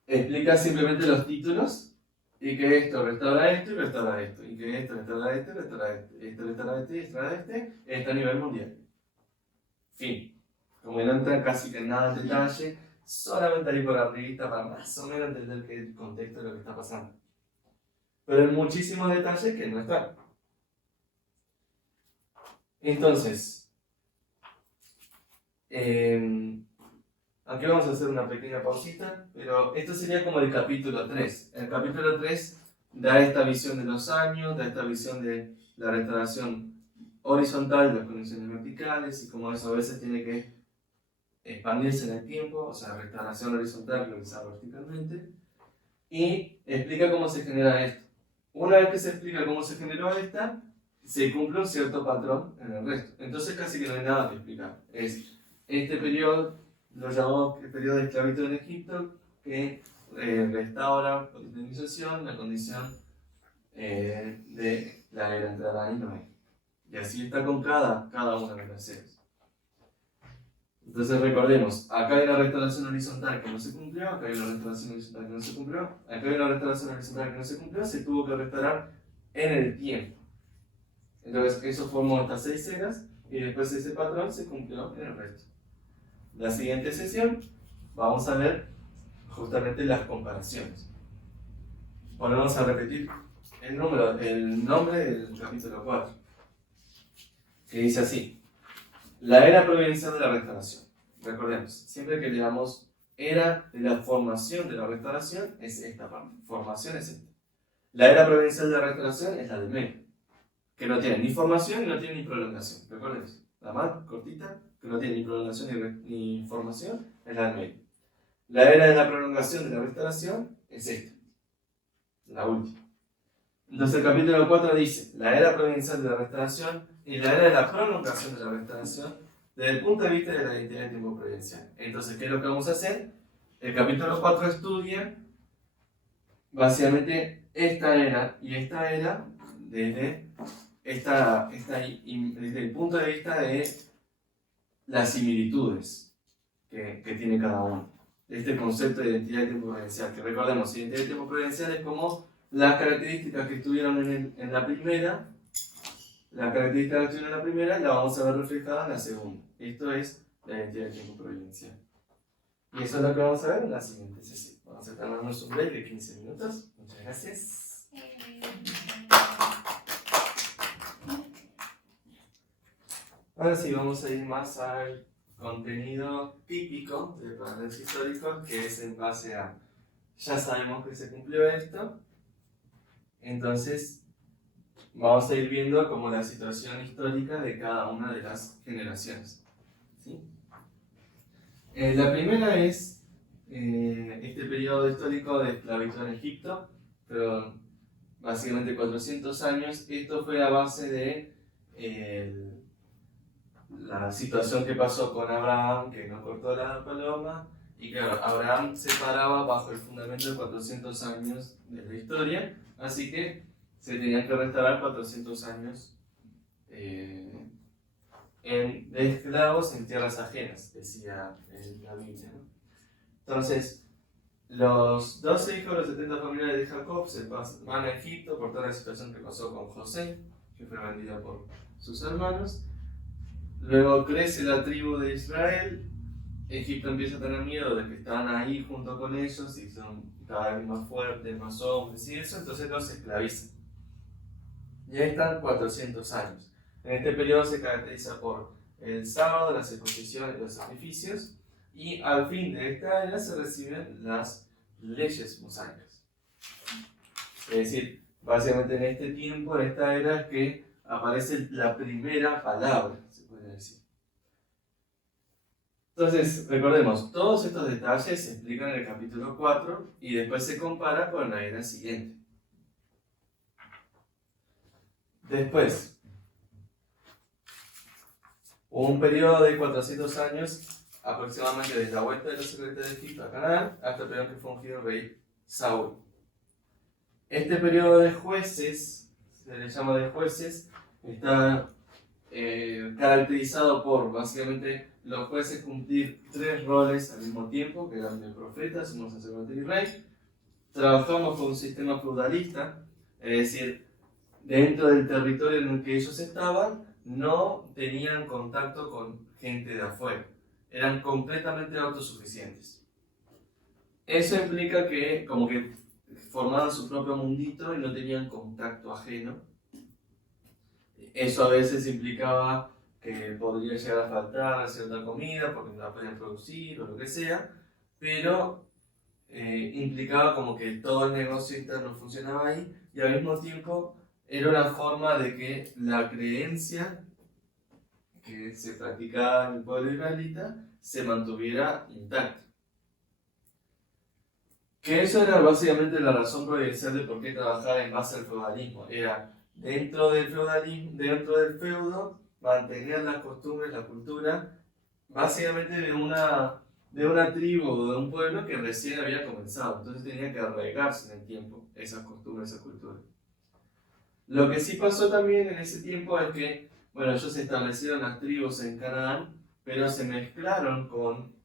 explica simplemente los títulos y que esto restaura esto y restaura esto, y que esto restaura esto y restaura este, esto restaura este y restaura este, está a nivel mundial. Fin. Como no entra casi que en nada en detalle, solamente ahí por arribita para más o menos entender el contexto de lo que está pasando. Pero hay muchísimos detalles que no están. Entonces, aquí vamos a hacer una pequeña pausita, pero esto sería como el capítulo 3. El capítulo 3 da esta visión de los años, da esta visión de la restauración horizontal de las condiciones verticales y cómo eso a veces tiene que expandirse en el tiempo, o sea, restauración horizontal realizada verticalmente, y explica cómo se genera esto. Una vez que se explica cómo se generó esta, se cumple un cierto patrón en el resto. Entonces casi que no hay nada que explicar. Es este periodo, lo llamamos el periodo de esclavitud en Egipto, que restaura por indemnización la condición de la era entre Adán y Noé. Y así está con cada una de las eras. Entonces recordemos, acá hay una restauración horizontal que no se cumplió, acá hay una restauración horizontal que no se cumplió, acá hay una restauración horizontal que no se cumplió, se tuvo que restaurar en el tiempo. Entonces eso formó estas 6 eras y después ese patrón se cumplió en el resto. La siguiente sesión vamos a ver justamente las comparaciones. Volvemos a repetir el nombre del capítulo 4, que dice así. La era providencial de la restauración. Recordemos, siempre que leamos era de la formación de la restauración, es esta parte. Formación es esta. La era providencial de la restauración es la del medio, que no tiene ni formación y no tiene ni prolongación. Recordemos, la más cortita, que no tiene ni prolongación ni formación, es la del medio. La era de la prolongación de la restauración es esta, la última. Entonces el capítulo 4 dice, la era providencial de la restauración y la era de la prolongación de la restauración desde el punto de vista de la identidad de tiempo providencial. Entonces, ¿qué es lo que vamos a hacer? El capítulo 4 estudia básicamente esta era y esta era desde, desde el punto de vista de las similitudes que tiene cada uno. Este concepto de identidad de tiempo providencial, que recordemos, identidad de tiempo providencial es como las características que estuvieron en la primera, las características que estuvieron en la primera la vamos a ver reflejada en la segunda. Esto es la identidad de tiempo providencial. Y eso es lo que vamos a ver en la siguiente sesión. Vamos a tomarnos un break de 15 minutos. Muchas gracias. Ahora sí, vamos a ir más al contenido típico de paralelos históricos, que es en base a, ya sabemos que se cumplió esto, entonces vamos a ir viendo como la situación histórica de cada una de las generaciones. ¿Sí? La primera es este periodo histórico de esclavitud en Egipto, pero básicamente 400 años. Esto fue a base de la situación que pasó con Abraham, que no cortó la paloma, y claro, Abraham se paraba bajo el fundamento de 400 años de la historia, así que se tenían que restaurar 400 años de esclavos en tierras ajenas, decía la Biblia, ¿no? Entonces, los 12 hijos de los 70 familiares de Jacob van a Egipto por toda la situación que pasó con José, que fue vendido por sus hermanos. Luego crece la tribu de Israel. Egipto empieza a tener miedo de que están ahí junto con ellos y son cada vez más fuertes, más hombres y eso, entonces los esclavizan. Y ahí están 400 años. En este periodo se caracteriza por el sábado, la circuncisión y los sacrificios, y al fin de esta era se reciben las leyes mosaicas. Es decir, básicamente en este tiempo, en esta era, es que aparece la primera palabra, se puede decir. Entonces, recordemos, todos estos detalles se explican en el capítulo 4 y después se compara con la era siguiente. Después, hubo un periodo de 400 años, aproximadamente desde la vuelta de los israelitas de Egipto a Canaán, hasta el periodo que fue ungido el rey Saúl. Este periodo de jueces, se le llama de jueces, está caracterizado por básicamente los jueces cumplir 3 roles al mismo tiempo, que eran el profeta, sumo sacerdote y rey. Trabajamos con un sistema feudalista, es decir, dentro del territorio en el que ellos estaban, no tenían contacto con gente de afuera, eran completamente autosuficientes. Eso implica que como que formaban su propio mundito y no tenían contacto ajeno. Eso a veces implicaba que podría llegar a faltar cierta comida porque no la podían producir o lo que sea, pero implicaba como que todo el negocio interno funcionaba ahí y al mismo tiempo era una forma de que la creencia que se practicaba en el pueblo israelita se mantuviera intacta. Que eso era básicamente la razón providencial de por qué trabajar en base al feudalismo. Era dentro del feudalismo, dentro del feudo, mantener las costumbres, la cultura, básicamente de una tribu o de un pueblo que recién había comenzado. Entonces tenía que arraigarse en el tiempo esas costumbres, esa cultura. Lo que sí pasó también en ese tiempo es que, bueno, ellos establecieron las tribus en Canaán, pero se mezclaron con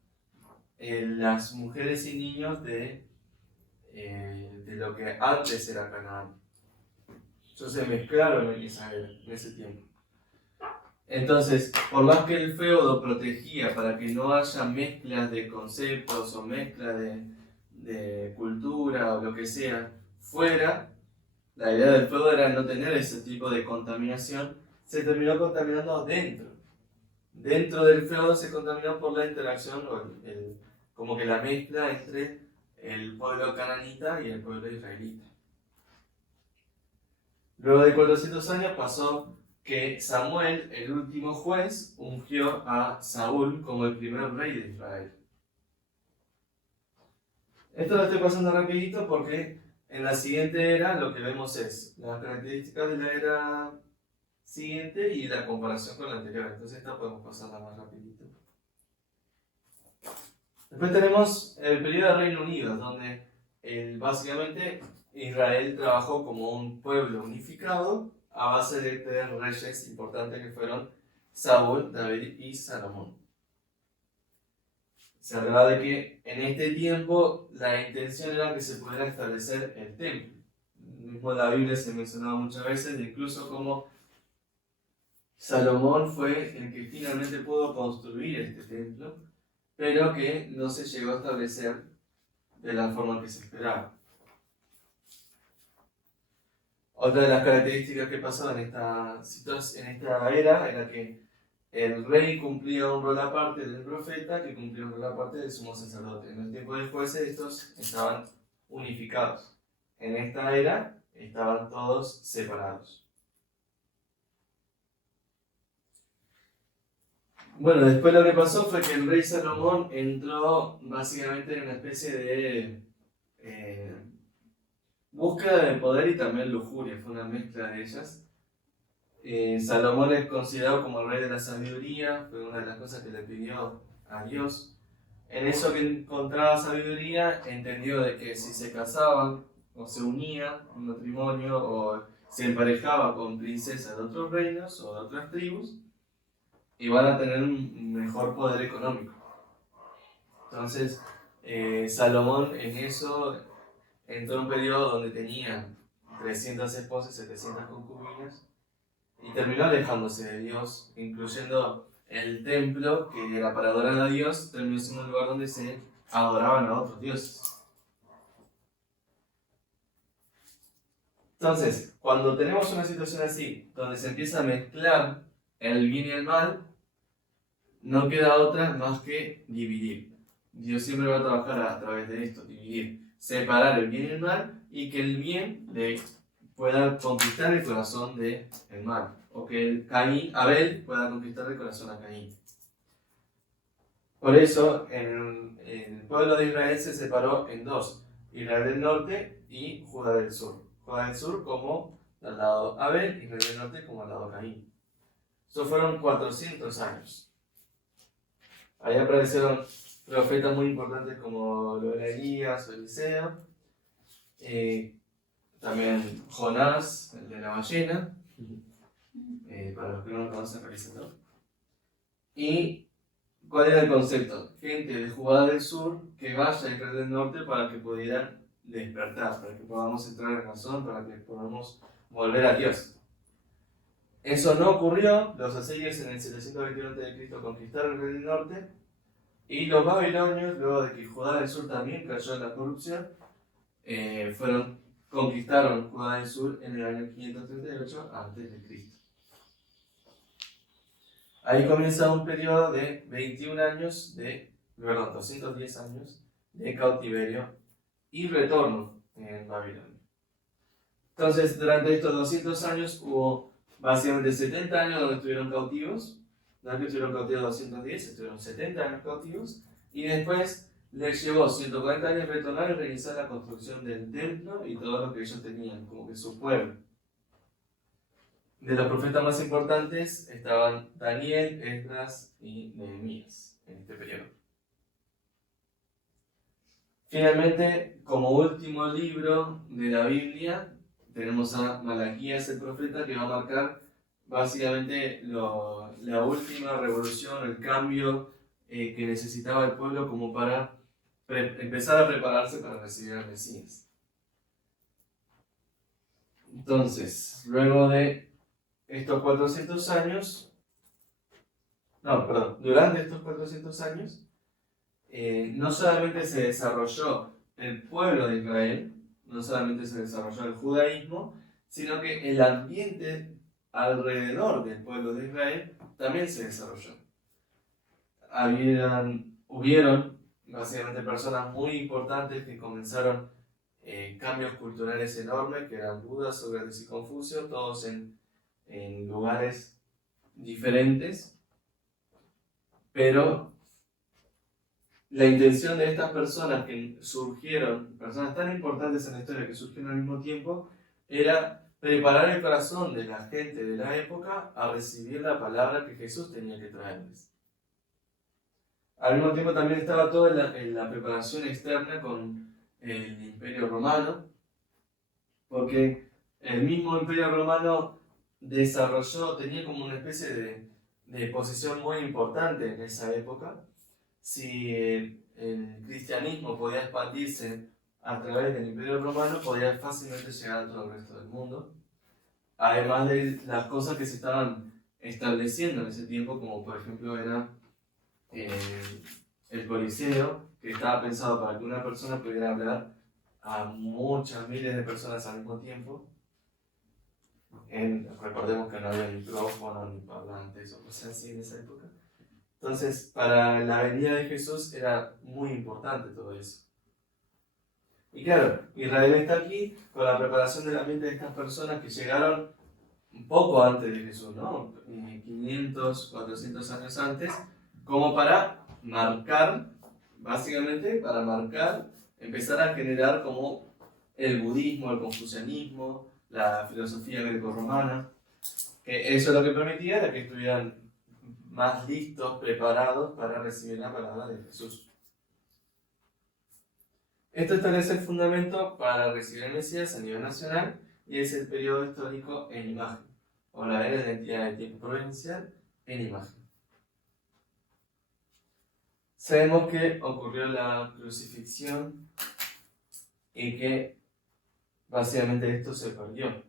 las mujeres y niños de lo que antes era Canaán. Entonces se mezclaron en Israel en ese tiempo. Entonces, por más que el feudo protegía para que no haya mezclas de conceptos o mezclas de cultura o lo que sea fuera, la idea del feudo era no tener ese tipo de contaminación, se terminó contaminando dentro. Dentro del feudo se contaminó por la interacción o como que la mezcla entre el pueblo cananita y el pueblo israelita. Luego de 400 años pasó que Samuel, el último juez, ungió a Saúl como el primer rey de Israel. Esto lo estoy pasando rapidito porque en la siguiente era lo que vemos es las características de la era siguiente y la comparación con la anterior. Entonces esta podemos pasarla más rapidito. Después tenemos el periodo de Reino Unido, donde básicamente Israel trabajó como un pueblo unificado a base de 3 reyes importantes que fueron Saúl, David y Salomón. Se hablaba de que en este tiempo la intención era que se pudiera establecer el templo. Mismo en la Biblia se mencionaba muchas veces, incluso como Salomón fue el que finalmente pudo construir este templo, pero que no se llegó a establecer de la forma que se esperaba. Otra de las características que pasó en esta era era que el rey cumplía un rol aparte del profeta, que cumplía un rol aparte del sumo sacerdote. En el tiempo de jueces estos estaban unificados. En esta era estaban todos separados. Bueno, después lo que pasó fue que el rey Salomón entró básicamente en una especie de búsqueda de poder y también lujuria, fue una mezcla de ellas. Salomón es considerado como el rey de la sabiduría, fue una de las cosas que le pidió a Dios. En eso que encontraba sabiduría, entendió de que si se casaban o se unía en matrimonio o se emparejaba con princesas de otros reinos o de otras tribus, iban a tener un mejor poder económico. Entonces, Salomón en eso entró en un periodo donde tenía 300 esposas, 700 concubinas, y terminó alejándose de Dios, incluyendo el templo, que era para adorar a Dios, terminó siendo un lugar donde se adoraban a otros dioses. Entonces, cuando tenemos una situación así, donde se empieza a mezclar el bien y el mal, no queda otra más que dividir. Dios siempre va a trabajar a través de esto, dividir, separar el bien y el mal, y que el bien pueda conquistar el corazón del mal, o que Abel pueda conquistar el corazón a Caín. Por eso, el pueblo de Israel se separó en dos, Israel del norte y Judá del sur. Judá del sur como al lado Abel, Israel del norte como al lado Caín. Eso fueron 400 años. Ahí aparecieron profetas muy importantes como lo de Elías o Eliseo, también Jonás, el de la ballena, para los que no lo conocen, revísenlo. ¿Y cuál era el concepto? Gente de Judá del sur que vaya a Israel del norte para que pudieran despertar, para que podamos entrar en razón, para que podamos volver a Dios. Eso no ocurrió, los asirios en el 721 a.C. conquistaron Israel del norte, y los babilonios, luego de que Judá del sur también cayó en la corrupción, conquistaron Judá del sur en el año 538 a.C. Ahí comienza un periodo de 210 años de cautiverio y retorno en Babilonia. Entonces, durante estos 200 años hubo básicamente 70 años donde estuvieron cautivos. No es que estuvieron cautivos 210, estuvieron 70 años cautivos. Y después les llevó 140 años retornar y realizar la construcción del templo y todo lo que ellos tenían, como que su pueblo. De los profetas más importantes estaban Daniel, Esdras y Nehemías en este periodo. Finalmente, como último libro de la Biblia, tenemos a Malaquías, el profeta, que va a marcar básicamente la última revolución, el cambio que necesitaba el pueblo como para empezar a prepararse para recibir al Mesías. Entonces, luego de estos 400 años, durante estos 400 años, no solamente se desarrolló el pueblo de Israel, no solamente se desarrolló el judaísmo, sino que el ambiente alrededor del pueblo de Israel también se desarrolló. Hubieron básicamente personas muy importantes que comenzaron cambios culturales enormes, que eran Buda, Sócrates y Confucio, todos en lugares diferentes, pero la intención de estas personas que surgieron, personas tan importantes en la historia que surgieron al mismo tiempo, era preparar el corazón de la gente de la época a recibir la palabra que Jesús tenía que traerles. Al mismo tiempo también estaba todo en la preparación externa con el Imperio Romano, porque el mismo Imperio Romano tenía como una especie de posición muy importante en esa época. Si el cristianismo podía expandirse a través del Imperio Romano, podía fácilmente llegar a todo el resto del mundo. Además de las cosas que se estaban estableciendo en ese tiempo, como por ejemplo era el Coliseo, que estaba pensado para que una persona pudiera hablar a muchas miles de personas al mismo tiempo. Recordemos que no había micrófono ni parlantes o cosas así en esa época. Entonces, para la venida de Jesús era muy importante todo eso. Y claro, Israel está aquí con la preparación del ambiente de estas personas que llegaron un poco antes de Jesús, ¿no? 500, 400 años antes, como para marcar, básicamente para marcar, empezar a generar como el budismo, el confucianismo, la filosofía grecorromana, que eso lo que permitía era que estuvieran más listos, preparados para recibir la palabra de Jesús. Esto establece el fundamento para recibir el Mesías a nivel nacional y es el periodo histórico en imagen, o la era de identidad de tiempo provincial en imagen. Sabemos que ocurrió la crucifixión y que básicamente esto se perdió.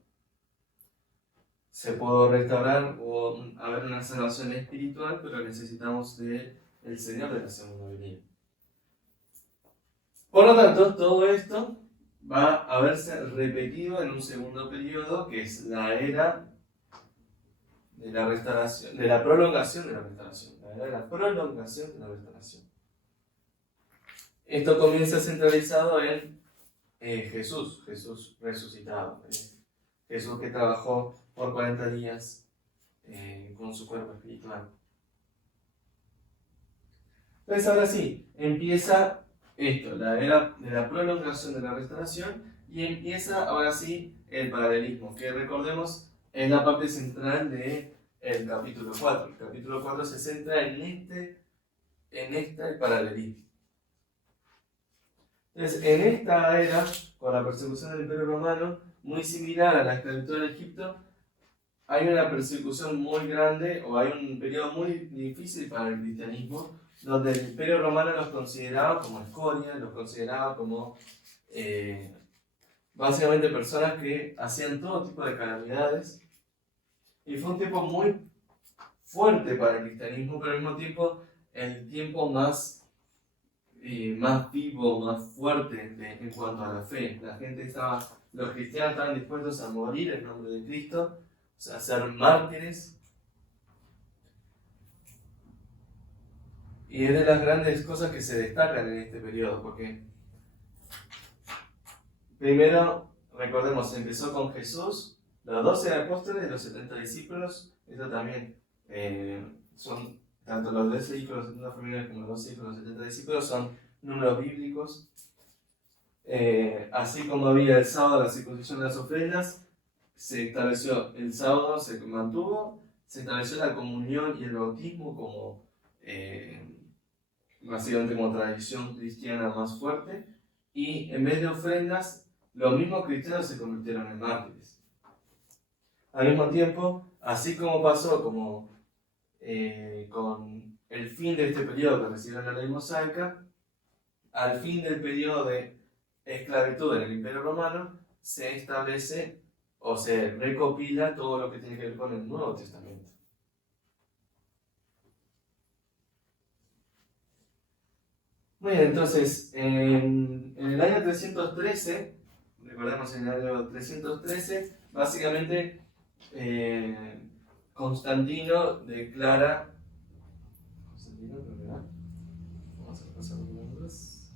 Se pudo restaurar o haber una salvación espiritual, pero necesitamos del Señor de la segunda venida. Por lo tanto, todo esto va a verse repetido en un segundo periodo, que es la era de la restauración, de la prolongación de la restauración, la era de la prolongación de la restauración. Esto comienza centralizado en Jesús resucitado, Jesús que trabajó por 40 días con su cuerpo espiritual. Entonces ahora sí, empieza esto, la era de la prolongación de la restauración, y empieza ahora sí el paralelismo, que recordemos es la parte central del capítulo 4. El capítulo 4 se centra en el paralelismo. Entonces, en esta era, con la persecución del Imperio Romano, muy similar a la esclavitud en Egipto, hay una persecución muy grande, o hay un periodo muy difícil para el cristianismo, donde el Imperio Romano los consideraba como escoria, los consideraba como básicamente personas que hacían todo tipo de calamidades, y fue un tiempo muy fuerte para el cristianismo, pero al mismo tiempo el tiempo más vivo, más fuerte en cuanto a la fe. Los cristianos estaban dispuestos a morir en nombre de Cristo, o sea, a ser mártires. Y es de las grandes cosas que se destacan en este periodo, porque primero, recordemos, empezó con Jesús, los 12 apóstoles y los 70 discípulos. Esto también son tanto los 12 hijos de los 70 familiares como los 12 hijos de los 70 discípulos, son números bíblicos. Así como había el sábado la circuncisión de las ofrendas, se estableció el sábado, se mantuvo, se estableció la comunión y el bautismo como básicamente como tradición cristiana más fuerte, y en vez de ofrendas, los mismos cristianos se convirtieron en mártires. Al mismo tiempo, así como pasó con el fin de este periodo que recibieron la ley mosaica, al fin del periodo de esclavitud en el Imperio Romano, se establece o se recopila todo lo que tiene que ver con el Nuevo Testamento. Muy bien, entonces, en el año 313, recordemos en el año 313, básicamente Constantino declara. Vamos a repasar los números.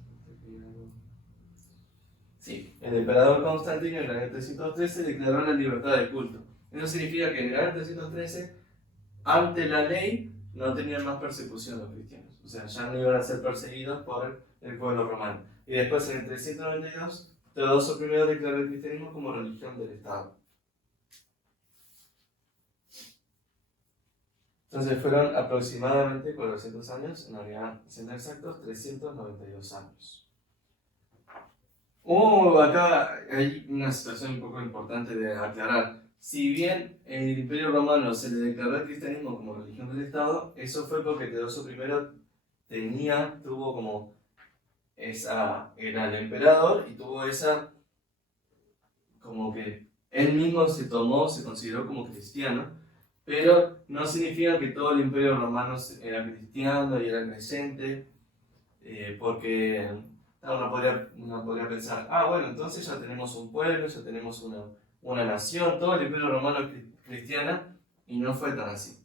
Sí, el emperador Constantino en el año 313 declaró la libertad de culto. Eso significa que en el año 313, ante la ley, no tenían más persecución los cristianos. O sea, ya no iban a ser perseguidos por el pueblo romano. Y después, en el 392, Teodosio I declaró el cristianismo como religión del Estado. Entonces fueron aproximadamente 400 años, en realidad, siendo exactos, 392 años. Acá hay una situación un poco importante de aclarar. Si bien en el Imperio Romano se le declaró el cristianismo como religión del Estado, eso fue porque Teodosio I tuvo como era el emperador y tuvo esa, como que él mismo se consideró como cristiano, pero no significa que todo el Imperio Romano era cristiano y era creyente, porque uno podría pensar, bueno, entonces ya tenemos un pueblo, ya tenemos una nación, todo el Imperio Romano es cristiana, y no fue tan así.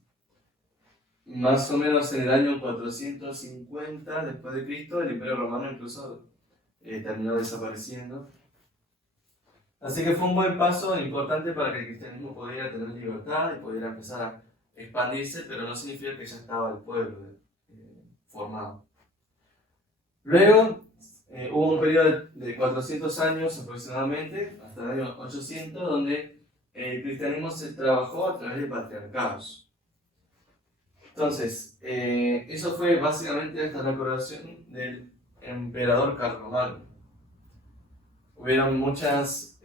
Más o menos en el año 450 después de Cristo, el Imperio Romano incluso terminó desapareciendo. Así que fue un buen paso importante para que el cristianismo pudiera tener libertad y pudiera empezar a expandirse, pero no significa que ya estaba el pueblo formado. Luego hubo un periodo de 400 años aproximadamente, hasta el año 800, donde el cristianismo se trabajó a través de patriarcados. Entonces, eso fue básicamente hasta la coronación del emperador Carlomagno. Hubieron muchas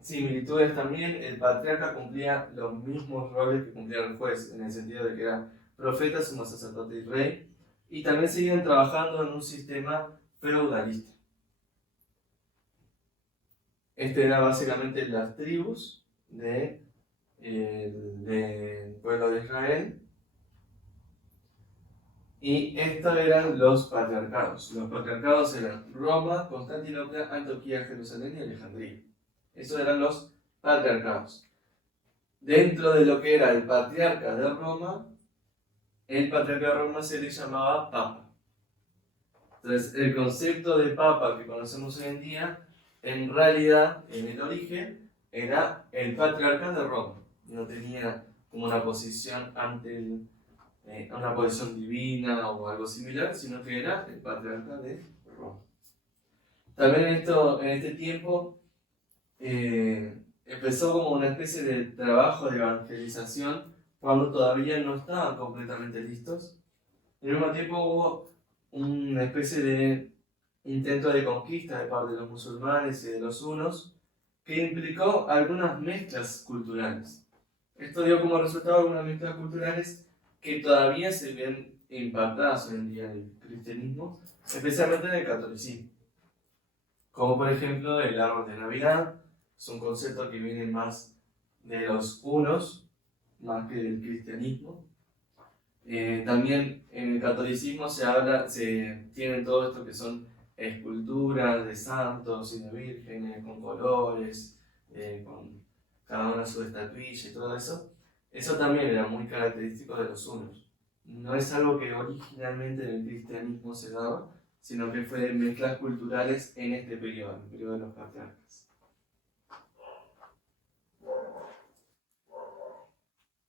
similitudes también. El patriarca cumplía los mismos roles que cumplía el juez, en el sentido de que era profeta, sumo sacerdote y rey, y también seguían trabajando en un sistema feudalista. Este era básicamente las tribus del pueblo de Israel, y estos eran los patriarcados. Los patriarcados eran Roma, Constantinopla, Antioquía, Jerusalén y Alejandría. Esos eran los patriarcados. Dentro de lo que era el patriarca de Roma, el patriarca de Roma se le llamaba papa. Entonces, el concepto de papa que conocemos hoy en día, en realidad, en el origen, era el patriarca de Roma. No tenía como una posición ante una posición divina o algo similar, sino que era el patriarca de Roma. También en este tiempo empezó como una especie de trabajo de evangelización cuando todavía no estaban completamente listos. Y al mismo tiempo hubo una especie de intento de conquista de parte de los musulmanes y de los hunos que implicó algunas mezclas culturales. Esto dio como resultado algunas mezclas culturales que todavía se ven impactadas hoy en día en el cristianismo, especialmente en el catolicismo. Como por ejemplo el árbol de Navidad, es un concepto que viene más de los hunos, más que del cristianismo. También en el catolicismo se tienen todo esto que son esculturas de santos y de vírgenes con colores, con cada una su estatuilla y todo eso. Eso también era muy característico de los hunos. No es algo que originalmente en el cristianismo se daba, sino que fue mezclas culturales en este periodo, el periodo de los patriarcas.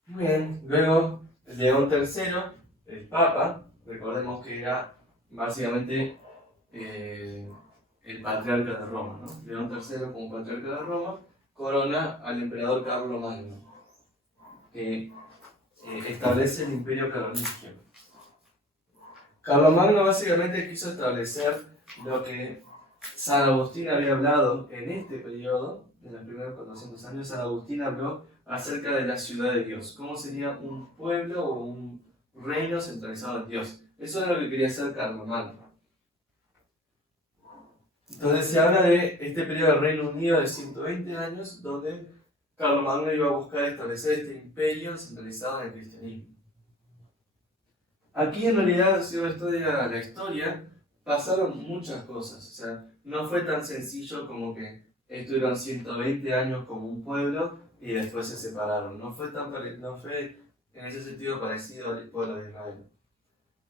Muy bien, luego León III, el Papa, recordemos que era básicamente el patriarca de Roma, ¿no? León III como patriarca de Roma corona al emperador Carlomagno, que establece el imperio carolingio. Carlomagno básicamente quiso establecer lo que San Agustín había hablado en este periodo, en los primeros 400 años. San Agustín habló acerca de la ciudad de Dios, cómo sería un pueblo o un reino centralizado en Dios. Eso es lo que quería hacer Carlomagno. Entonces se habla de este periodo del Reino Unido de 120 años, donde Carlomagno iba a buscar establecer este imperio centralizado en el cristianismo. Aquí en realidad, si uno estudia la historia, pasaron muchas cosas. O sea, no fue tan sencillo como que estuvieron 120 años como un pueblo y después se separaron. No fue en ese sentido parecido al pueblo de Israel.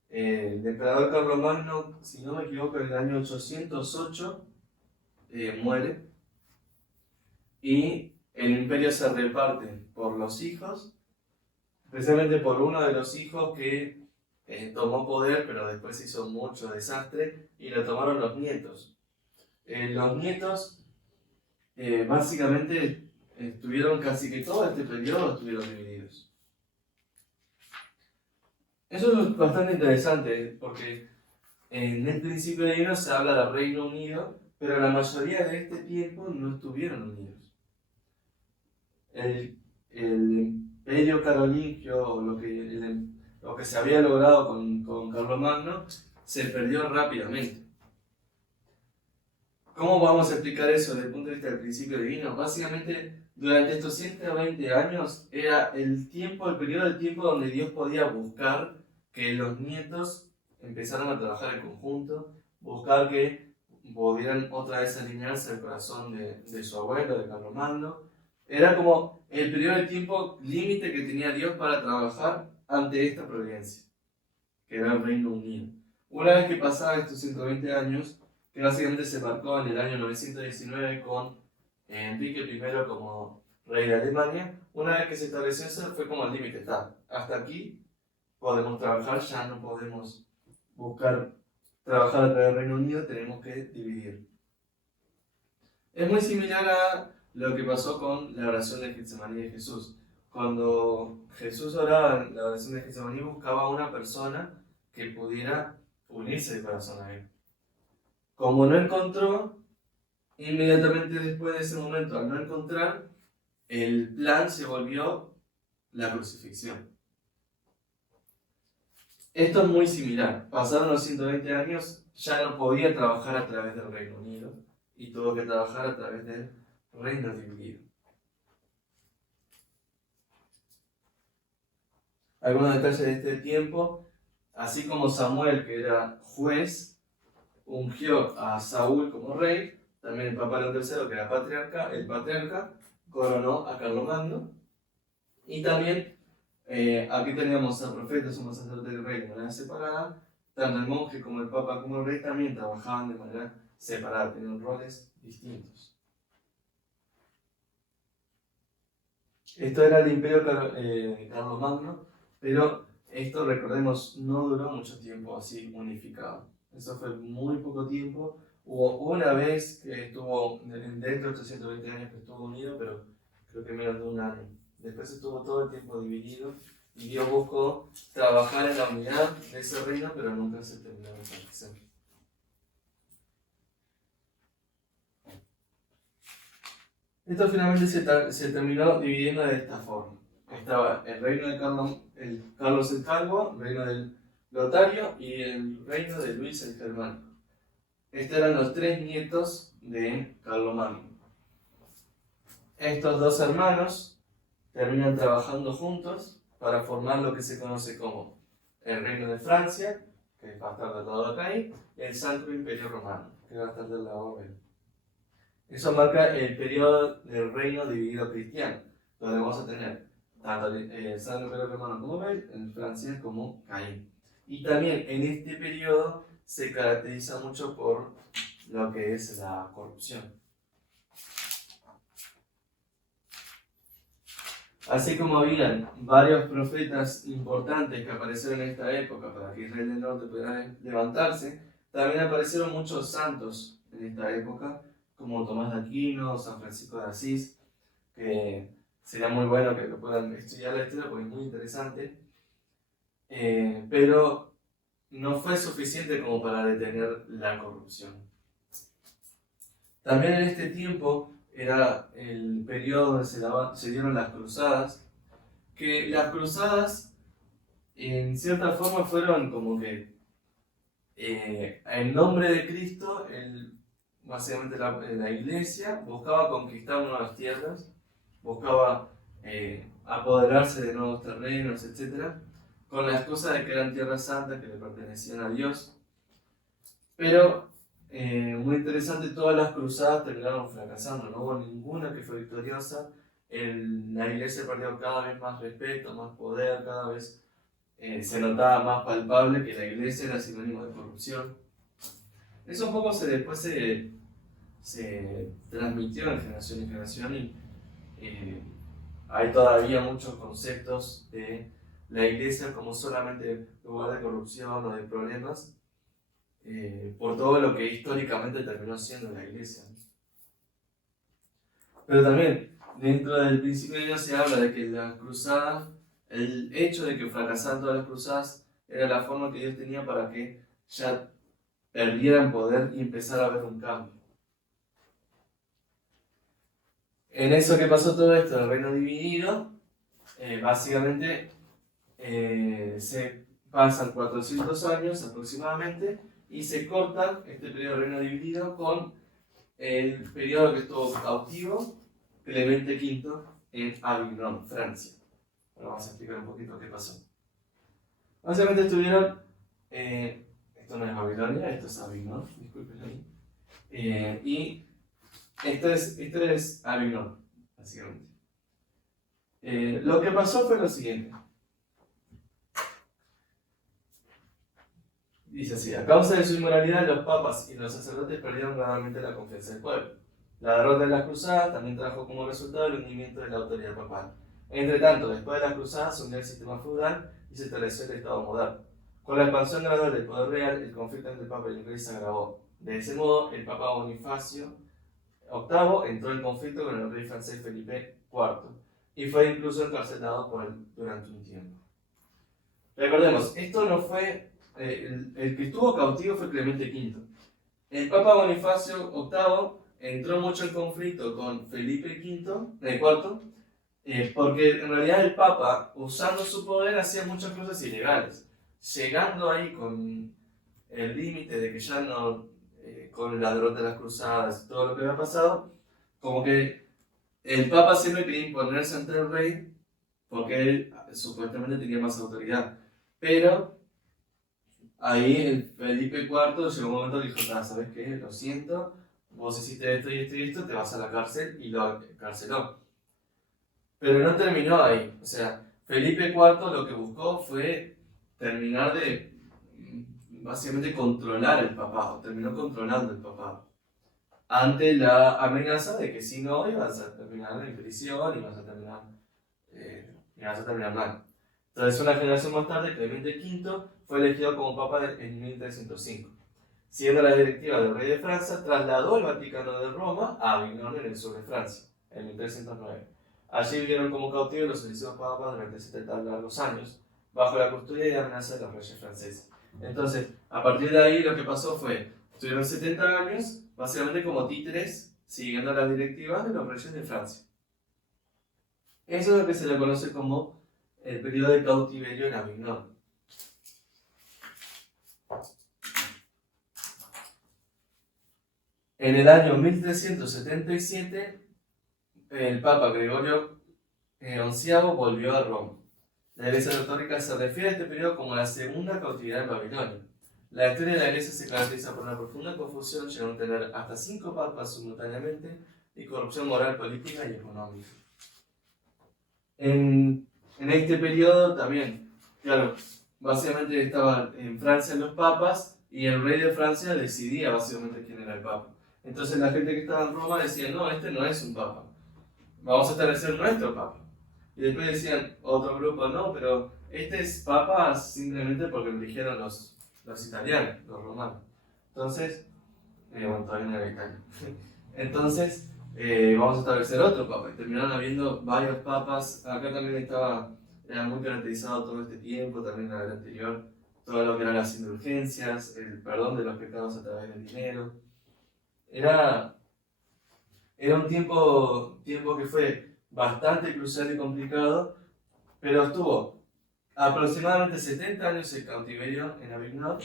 El emperador Carlomagno, si no me equivoco, en el año 808 muere, y el imperio se reparte por los hijos, especialmente por uno de los hijos que tomó poder, pero después hizo mucho desastre, y lo tomaron los nietos. Los nietos básicamente estuvieron casi que todo este periodo estuvieron divididos. Eso es bastante interesante, porque en el principio divino se habla del Reino Unido, pero la mayoría de este tiempo no estuvieron unidos. El imperio carolingio, lo que se había logrado con Carlomagno, se perdió rápidamente. ¿Cómo vamos a explicar eso desde el punto de vista del principio divino? Básicamente, durante estos 120 años era el periodo de tiempo donde Dios podía buscar que los nietos empezaran a trabajar en conjunto, buscar que pudieran otra vez alinearse al corazón de su abuelo, de Carlomagno. Era como el periodo de tiempo límite que tenía Dios para trabajar ante esta providencia, que era el Reino Unido. Una vez que pasaban estos 120 años, que básicamente se marcó en el año 919 con Enrique I como rey de Alemania. Una vez que se estableció eso, fue como el límite, está, hasta aquí podemos trabajar, ya no podemos buscar trabajar a través del Reino Unido, tenemos que dividir. Es muy similar a lo que pasó con la oración de Getsemaní de Jesús. Cuando Jesús oraba en la oración de Getsemaní, buscaba una persona que pudiera unirse de corazón a él. Como no encontró, inmediatamente después de ese momento, al no encontrar, el plan se volvió la crucifixión. Esto es muy similar. Pasaron los 120 años, ya no podía trabajar a través del Reino Unido y tuvo que trabajar a través del reino dividido. Algunos detalles de este tiempo, así como Samuel, que era juez, ungió a Saúl como rey, también el Papa León III, que era el patriarca, coronó a Carlomagno, y también aquí teníamos al profeta, sumo sacerdote del rey de manera separada, tanto el monje como el papa como el rey también trabajaban de manera separada, tenían roles distintos. Esto era el imperio Carlomagno, pero esto, recordemos, no duró mucho tiempo así unificado. Eso fue muy poco tiempo. Hubo una vez que estuvo, dentro de 820 años que estuvo unido, pero creo que menos de un año. Después estuvo todo el tiempo dividido y Dios buscó trabajar en la unidad de ese reino, pero nunca se terminó de establecer. Esto finalmente se terminó dividiendo de esta forma. Estaba el reino de Carlos el Calvo, el reino del Lotario y el reino de Luis el Germánico. Estos eran los tres nietos de Carlomagno. Estos dos hermanos terminan trabajando juntos para formar lo que se conoce como el reino de Francia, que va a estar del lado de acá, y el Sacro Imperio Romano, que va a estar del lado de acá. Eso marca el periodo del reino dividido cristiano, donde vamos a tener tanto el Sacro Imperio Romano como Abel, en Francia como Caín. Y también en este periodo se caracteriza mucho por lo que es la corrupción. Así como habían varios profetas importantes que aparecieron en esta época para que Israel del Norte pudiera levantarse, también aparecieron muchos santos en esta época, como Tomás de Aquino, San Francisco de Asís, que sería muy bueno que lo puedan estudiar la historia porque es muy interesante, pero no fue suficiente como para detener la corrupción. También en este tiempo era el periodo donde se dieron las cruzadas, que las cruzadas en cierta forma fueron como que en nombre de Cristo, básicamente la iglesia buscaba conquistar nuevas tierras, buscaba apoderarse de nuevos terrenos, etc., con la excusa de que eran tierras santas que le pertenecían a Dios. Pero muy interesante, todas las cruzadas terminaron fracasando, no hubo ninguna que fue victoriosa. La iglesia perdió cada vez más respeto, más poder, cada vez se notaba más palpable que la iglesia era sinónimo de corrupción. Eso un poco después se transmitió de generación en generación y hay todavía muchos conceptos de la iglesia como solamente lugar de corrupción o de problemas, por todo lo que históricamente terminó siendo la iglesia. Pero también, dentro del principio de Dios se habla de que las cruzadas, el hecho de que fracasaran todas las cruzadas, era la forma que Dios tenía para que ya perdieran poder y empezar a haber un cambio. En eso que pasó todo esto, el reino dividido, básicamente se pasan 400 años aproximadamente y se corta este periodo de reino dividido con el periodo que estuvo cautivo Clemente V en Avignon, Francia. Bueno, vamos a explicar un poquito qué pasó. Básicamente estuvieron, esto no es Babilonia, esto es Avignon, disculpen ahí, y esto es Avignon, básicamente. Lo que pasó fue lo siguiente. Dice así: a causa de su inmoralidad, los papas y los sacerdotes perdieron gradualmente la confianza del pueblo. La derrota de las cruzadas también trajo como resultado el hundimiento de la autoridad papal. Entre tanto, después de las cruzadas se hundió el sistema feudal y se estableció el Estado moderno. Con la expansión gradual del poder real, el conflicto entre el Papa y el Rey se agravó. De ese modo, el Papa Bonifacio VIII entró en conflicto con el rey francés Felipe IV y fue incluso encarcelado por él durante un tiempo. Recordemos, esto no fue. El que estuvo cautivo fue Clemente V. El Papa Bonifacio VIII entró mucho en conflicto con Felipe IV, porque en realidad el Papa, usando su poder, hacía muchas cosas ilegales. Llegando ahí con el límite de que ya no, con la derrota de las cruzadas y todo lo que había pasado, como que el Papa siempre quería imponerse ante el rey, porque él supuestamente tenía más autoridad. Pero ahí el Felipe IV llegó un momento y dijo, ¿sabes qué? Lo siento, vos hiciste esto y esto y esto, te vas a la cárcel, y lo encarceló. Pero no terminó ahí. O sea, Felipe IV lo que buscó fue terminar de, básicamente, controlar el papado. Terminó controlando el papado. Ante la amenaza de que si no, ibas a terminar en prisión y ibas a terminar mal. Entonces, una generación más tarde, Clemente V fue elegido como papa en 1305. Siguiendo la directiva del rey de Francia, trasladó el Vaticano de Roma a Avignon, en el sur de Francia, en 1309. Allí vivieron como cautivos los sucesivos papas durante 70 largos años, bajo la custodia y amenaza de los reyes franceses. Entonces, a partir de ahí, lo que pasó fue, estuvieron 70 años, básicamente como títeres, siguiendo las directivas de los reyes de Francia. Eso es lo que se le conoce como el periodo de cautiverio en Avignon. En el año 1377, el Papa Gregorio XI volvió a Roma. La Iglesia Católica se refiere a este periodo como la segunda cautividad en Babilonia. La historia de la Iglesia se caracteriza por una profunda confusión, llegando a tener hasta 5 papas simultáneamente y corrupción moral, política y económica. En este periodo también, claro, básicamente estaban en Francia los papas y el rey de Francia decidía básicamente quién era el papa. Entonces la gente que estaba en Roma decía, no, este no es un papa, vamos a establecer nuestro papa. Y después decían otro grupo, no, pero este es papa simplemente porque lo eligieron los italianos, los romanos. Entonces, bueno, todavía no era Italia. Entonces, vamos a establecer otro papa. Y terminaron habiendo varios papas. Acá también era muy caracterizado todo este tiempo, también en el anterior, todo lo que eran las indulgencias, el perdón de los pecados a través del dinero. Era un tiempo que fue bastante crucial y complicado, pero estuvo aproximadamente 70 años en cautiverio en Avignon,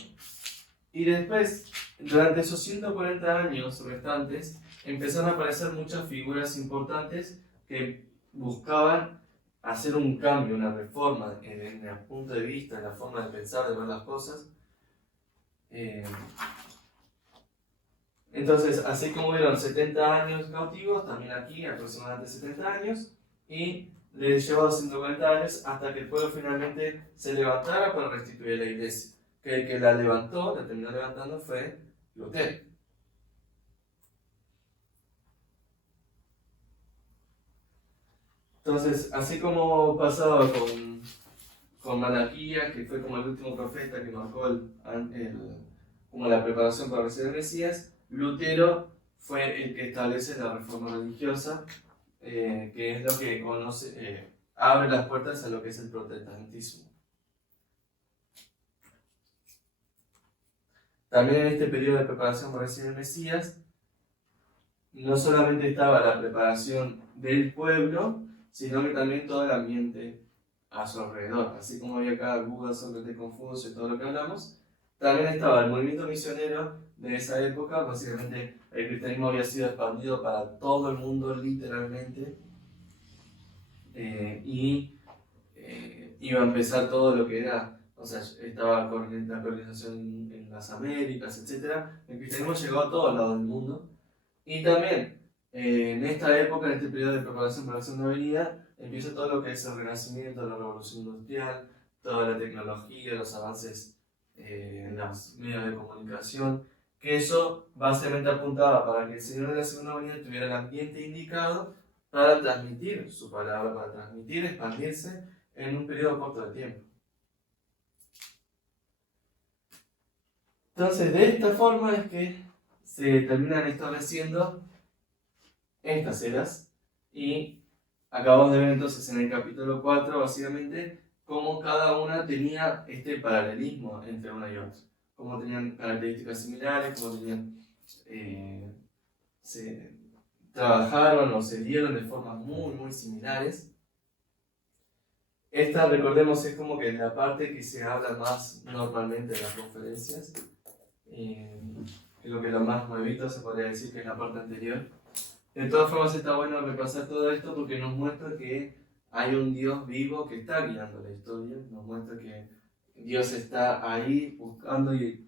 y después, durante esos 140 años restantes, empezaron a aparecer muchas figuras importantes que buscaban hacer un cambio, una reforma en el punto de vista, en la forma de pensar, de ver las cosas. Entonces, así como hubieron 70 años cautivos, también aquí aproximadamente 70 años, y les llevó 140 años hasta que el pueblo finalmente se levantara para restituir la iglesia. Que el que la levantó, la terminó levantando, fue Lutero. Entonces, así como pasaba con Malaquías, que fue como el último profeta que marcó como la preparación para recibir el Mesías, Lutero fue el que establece la reforma religiosa, que es lo que abre las puertas a lo que es el protestantismo. También en este periodo de preparación para recibir el Mesías, no solamente estaba la preparación del pueblo, sino que también todo el ambiente a su alrededor. Así como había acá Buda, Sócrates, Confucio y todo lo que hablamos, también estaba el movimiento misionero de esa época. Básicamente el cristianismo había sido expandido para todo el mundo literalmente, y iba a empezar todo lo que era, o sea, estaba la colonización en las Américas, etc. El cristianismo llegó a todos lados del mundo, y también en esta época, en este periodo de preparación para la Segunda Venida, empieza todo lo que es el Renacimiento, la Revolución Industrial, toda la tecnología, los avances en los medios de comunicación, que eso básicamente apuntaba para que el Señor de la segunda venida tuviera el ambiente indicado para transmitir su palabra, para transmitir, expandirse en un periodo corto de tiempo. Entonces, de esta forma es que se terminan estableciendo estas eras y acabamos de ver entonces en el capítulo 4 básicamente cómo cada una tenía este paralelismo entre una y otra, cómo tenían características similares, cómo tenían, se trabajaron o se dieron de formas muy similares. Esta, recordemos, es como que la parte que se habla más normalmente en las conferencias. Creo que lo más nuevito se podría decir que es la parte anterior. De todas formas está bueno repasar todo esto porque nos muestra que hay un Dios vivo que está guiando la historia, nos muestra que Dios está ahí buscando y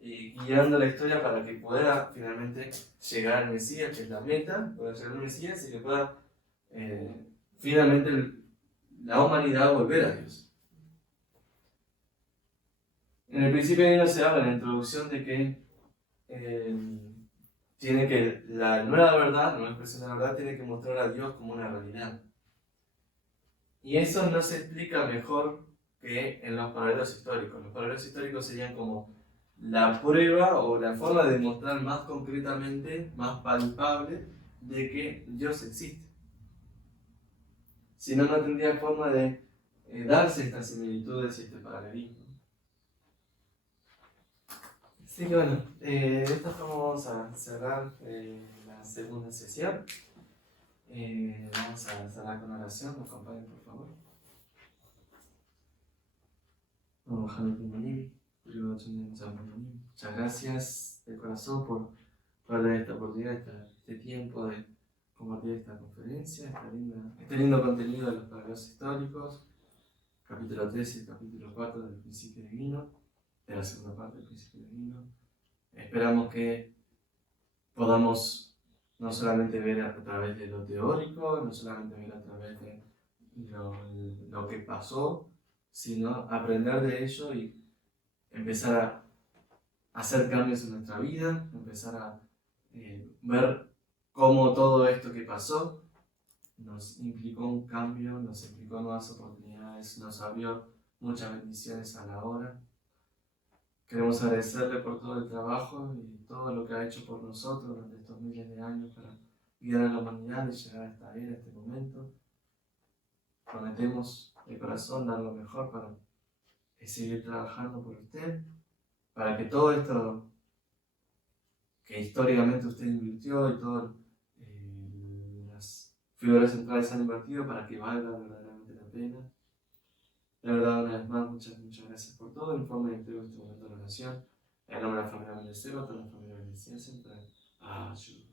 guiando la historia para que pueda finalmente llegar al Mesías, que es la meta, pueda llegar al Mesías y que pueda finalmente la humanidad volver a Dios. En el principio de se habla en la introducción de que tiene que la nueva verdad, la nueva expresión de la verdad, tiene que mostrar a Dios como una realidad. Y eso no se explica mejor que en los paralelos históricos. Los paralelos históricos serían como la prueba o la forma de mostrar más concretamente, más palpable, de que Dios existe. Si no, no tendría forma de darse estas similitudes y este paralelismo. Así que bueno, de esta forma vamos a cerrar la segunda sesión. Vamos a cerrar con oración, nos acompañen por favor. Muchas gracias de corazón por darle esta oportunidad, este tiempo de compartir esta conferencia, este lindo contenido de los paralelos históricos, capítulo 13 y capítulo 4 del principio divino, de la segunda parte del principio divino. Esperamos que podamos no solamente ver a través de lo teórico, no solamente ver a través de lo que pasó, sino aprender de ello y empezar a hacer cambios en nuestra vida, empezar a ver cómo todo esto que pasó nos implicó un cambio, nos implicó nuevas oportunidades, nos abrió muchas bendiciones a la hora. Queremos agradecerle por todo el trabajo y todo lo que ha hecho por nosotros durante estos miles de años para guiar a la humanidad y llegar a esta era, a este momento. Prometemos de corazón dar lo mejor para seguir trabajando por usted, para que todo esto que históricamente usted invirtió y todas las figuras centrales han invertido, para que valga verdaderamente la pena. De verdad, una vez más, muchas gracias por todo. En forma de entrego este momento de oración. En nombre de la familia Bendeceba, toda la familia Bendecida siempre. Ayuda.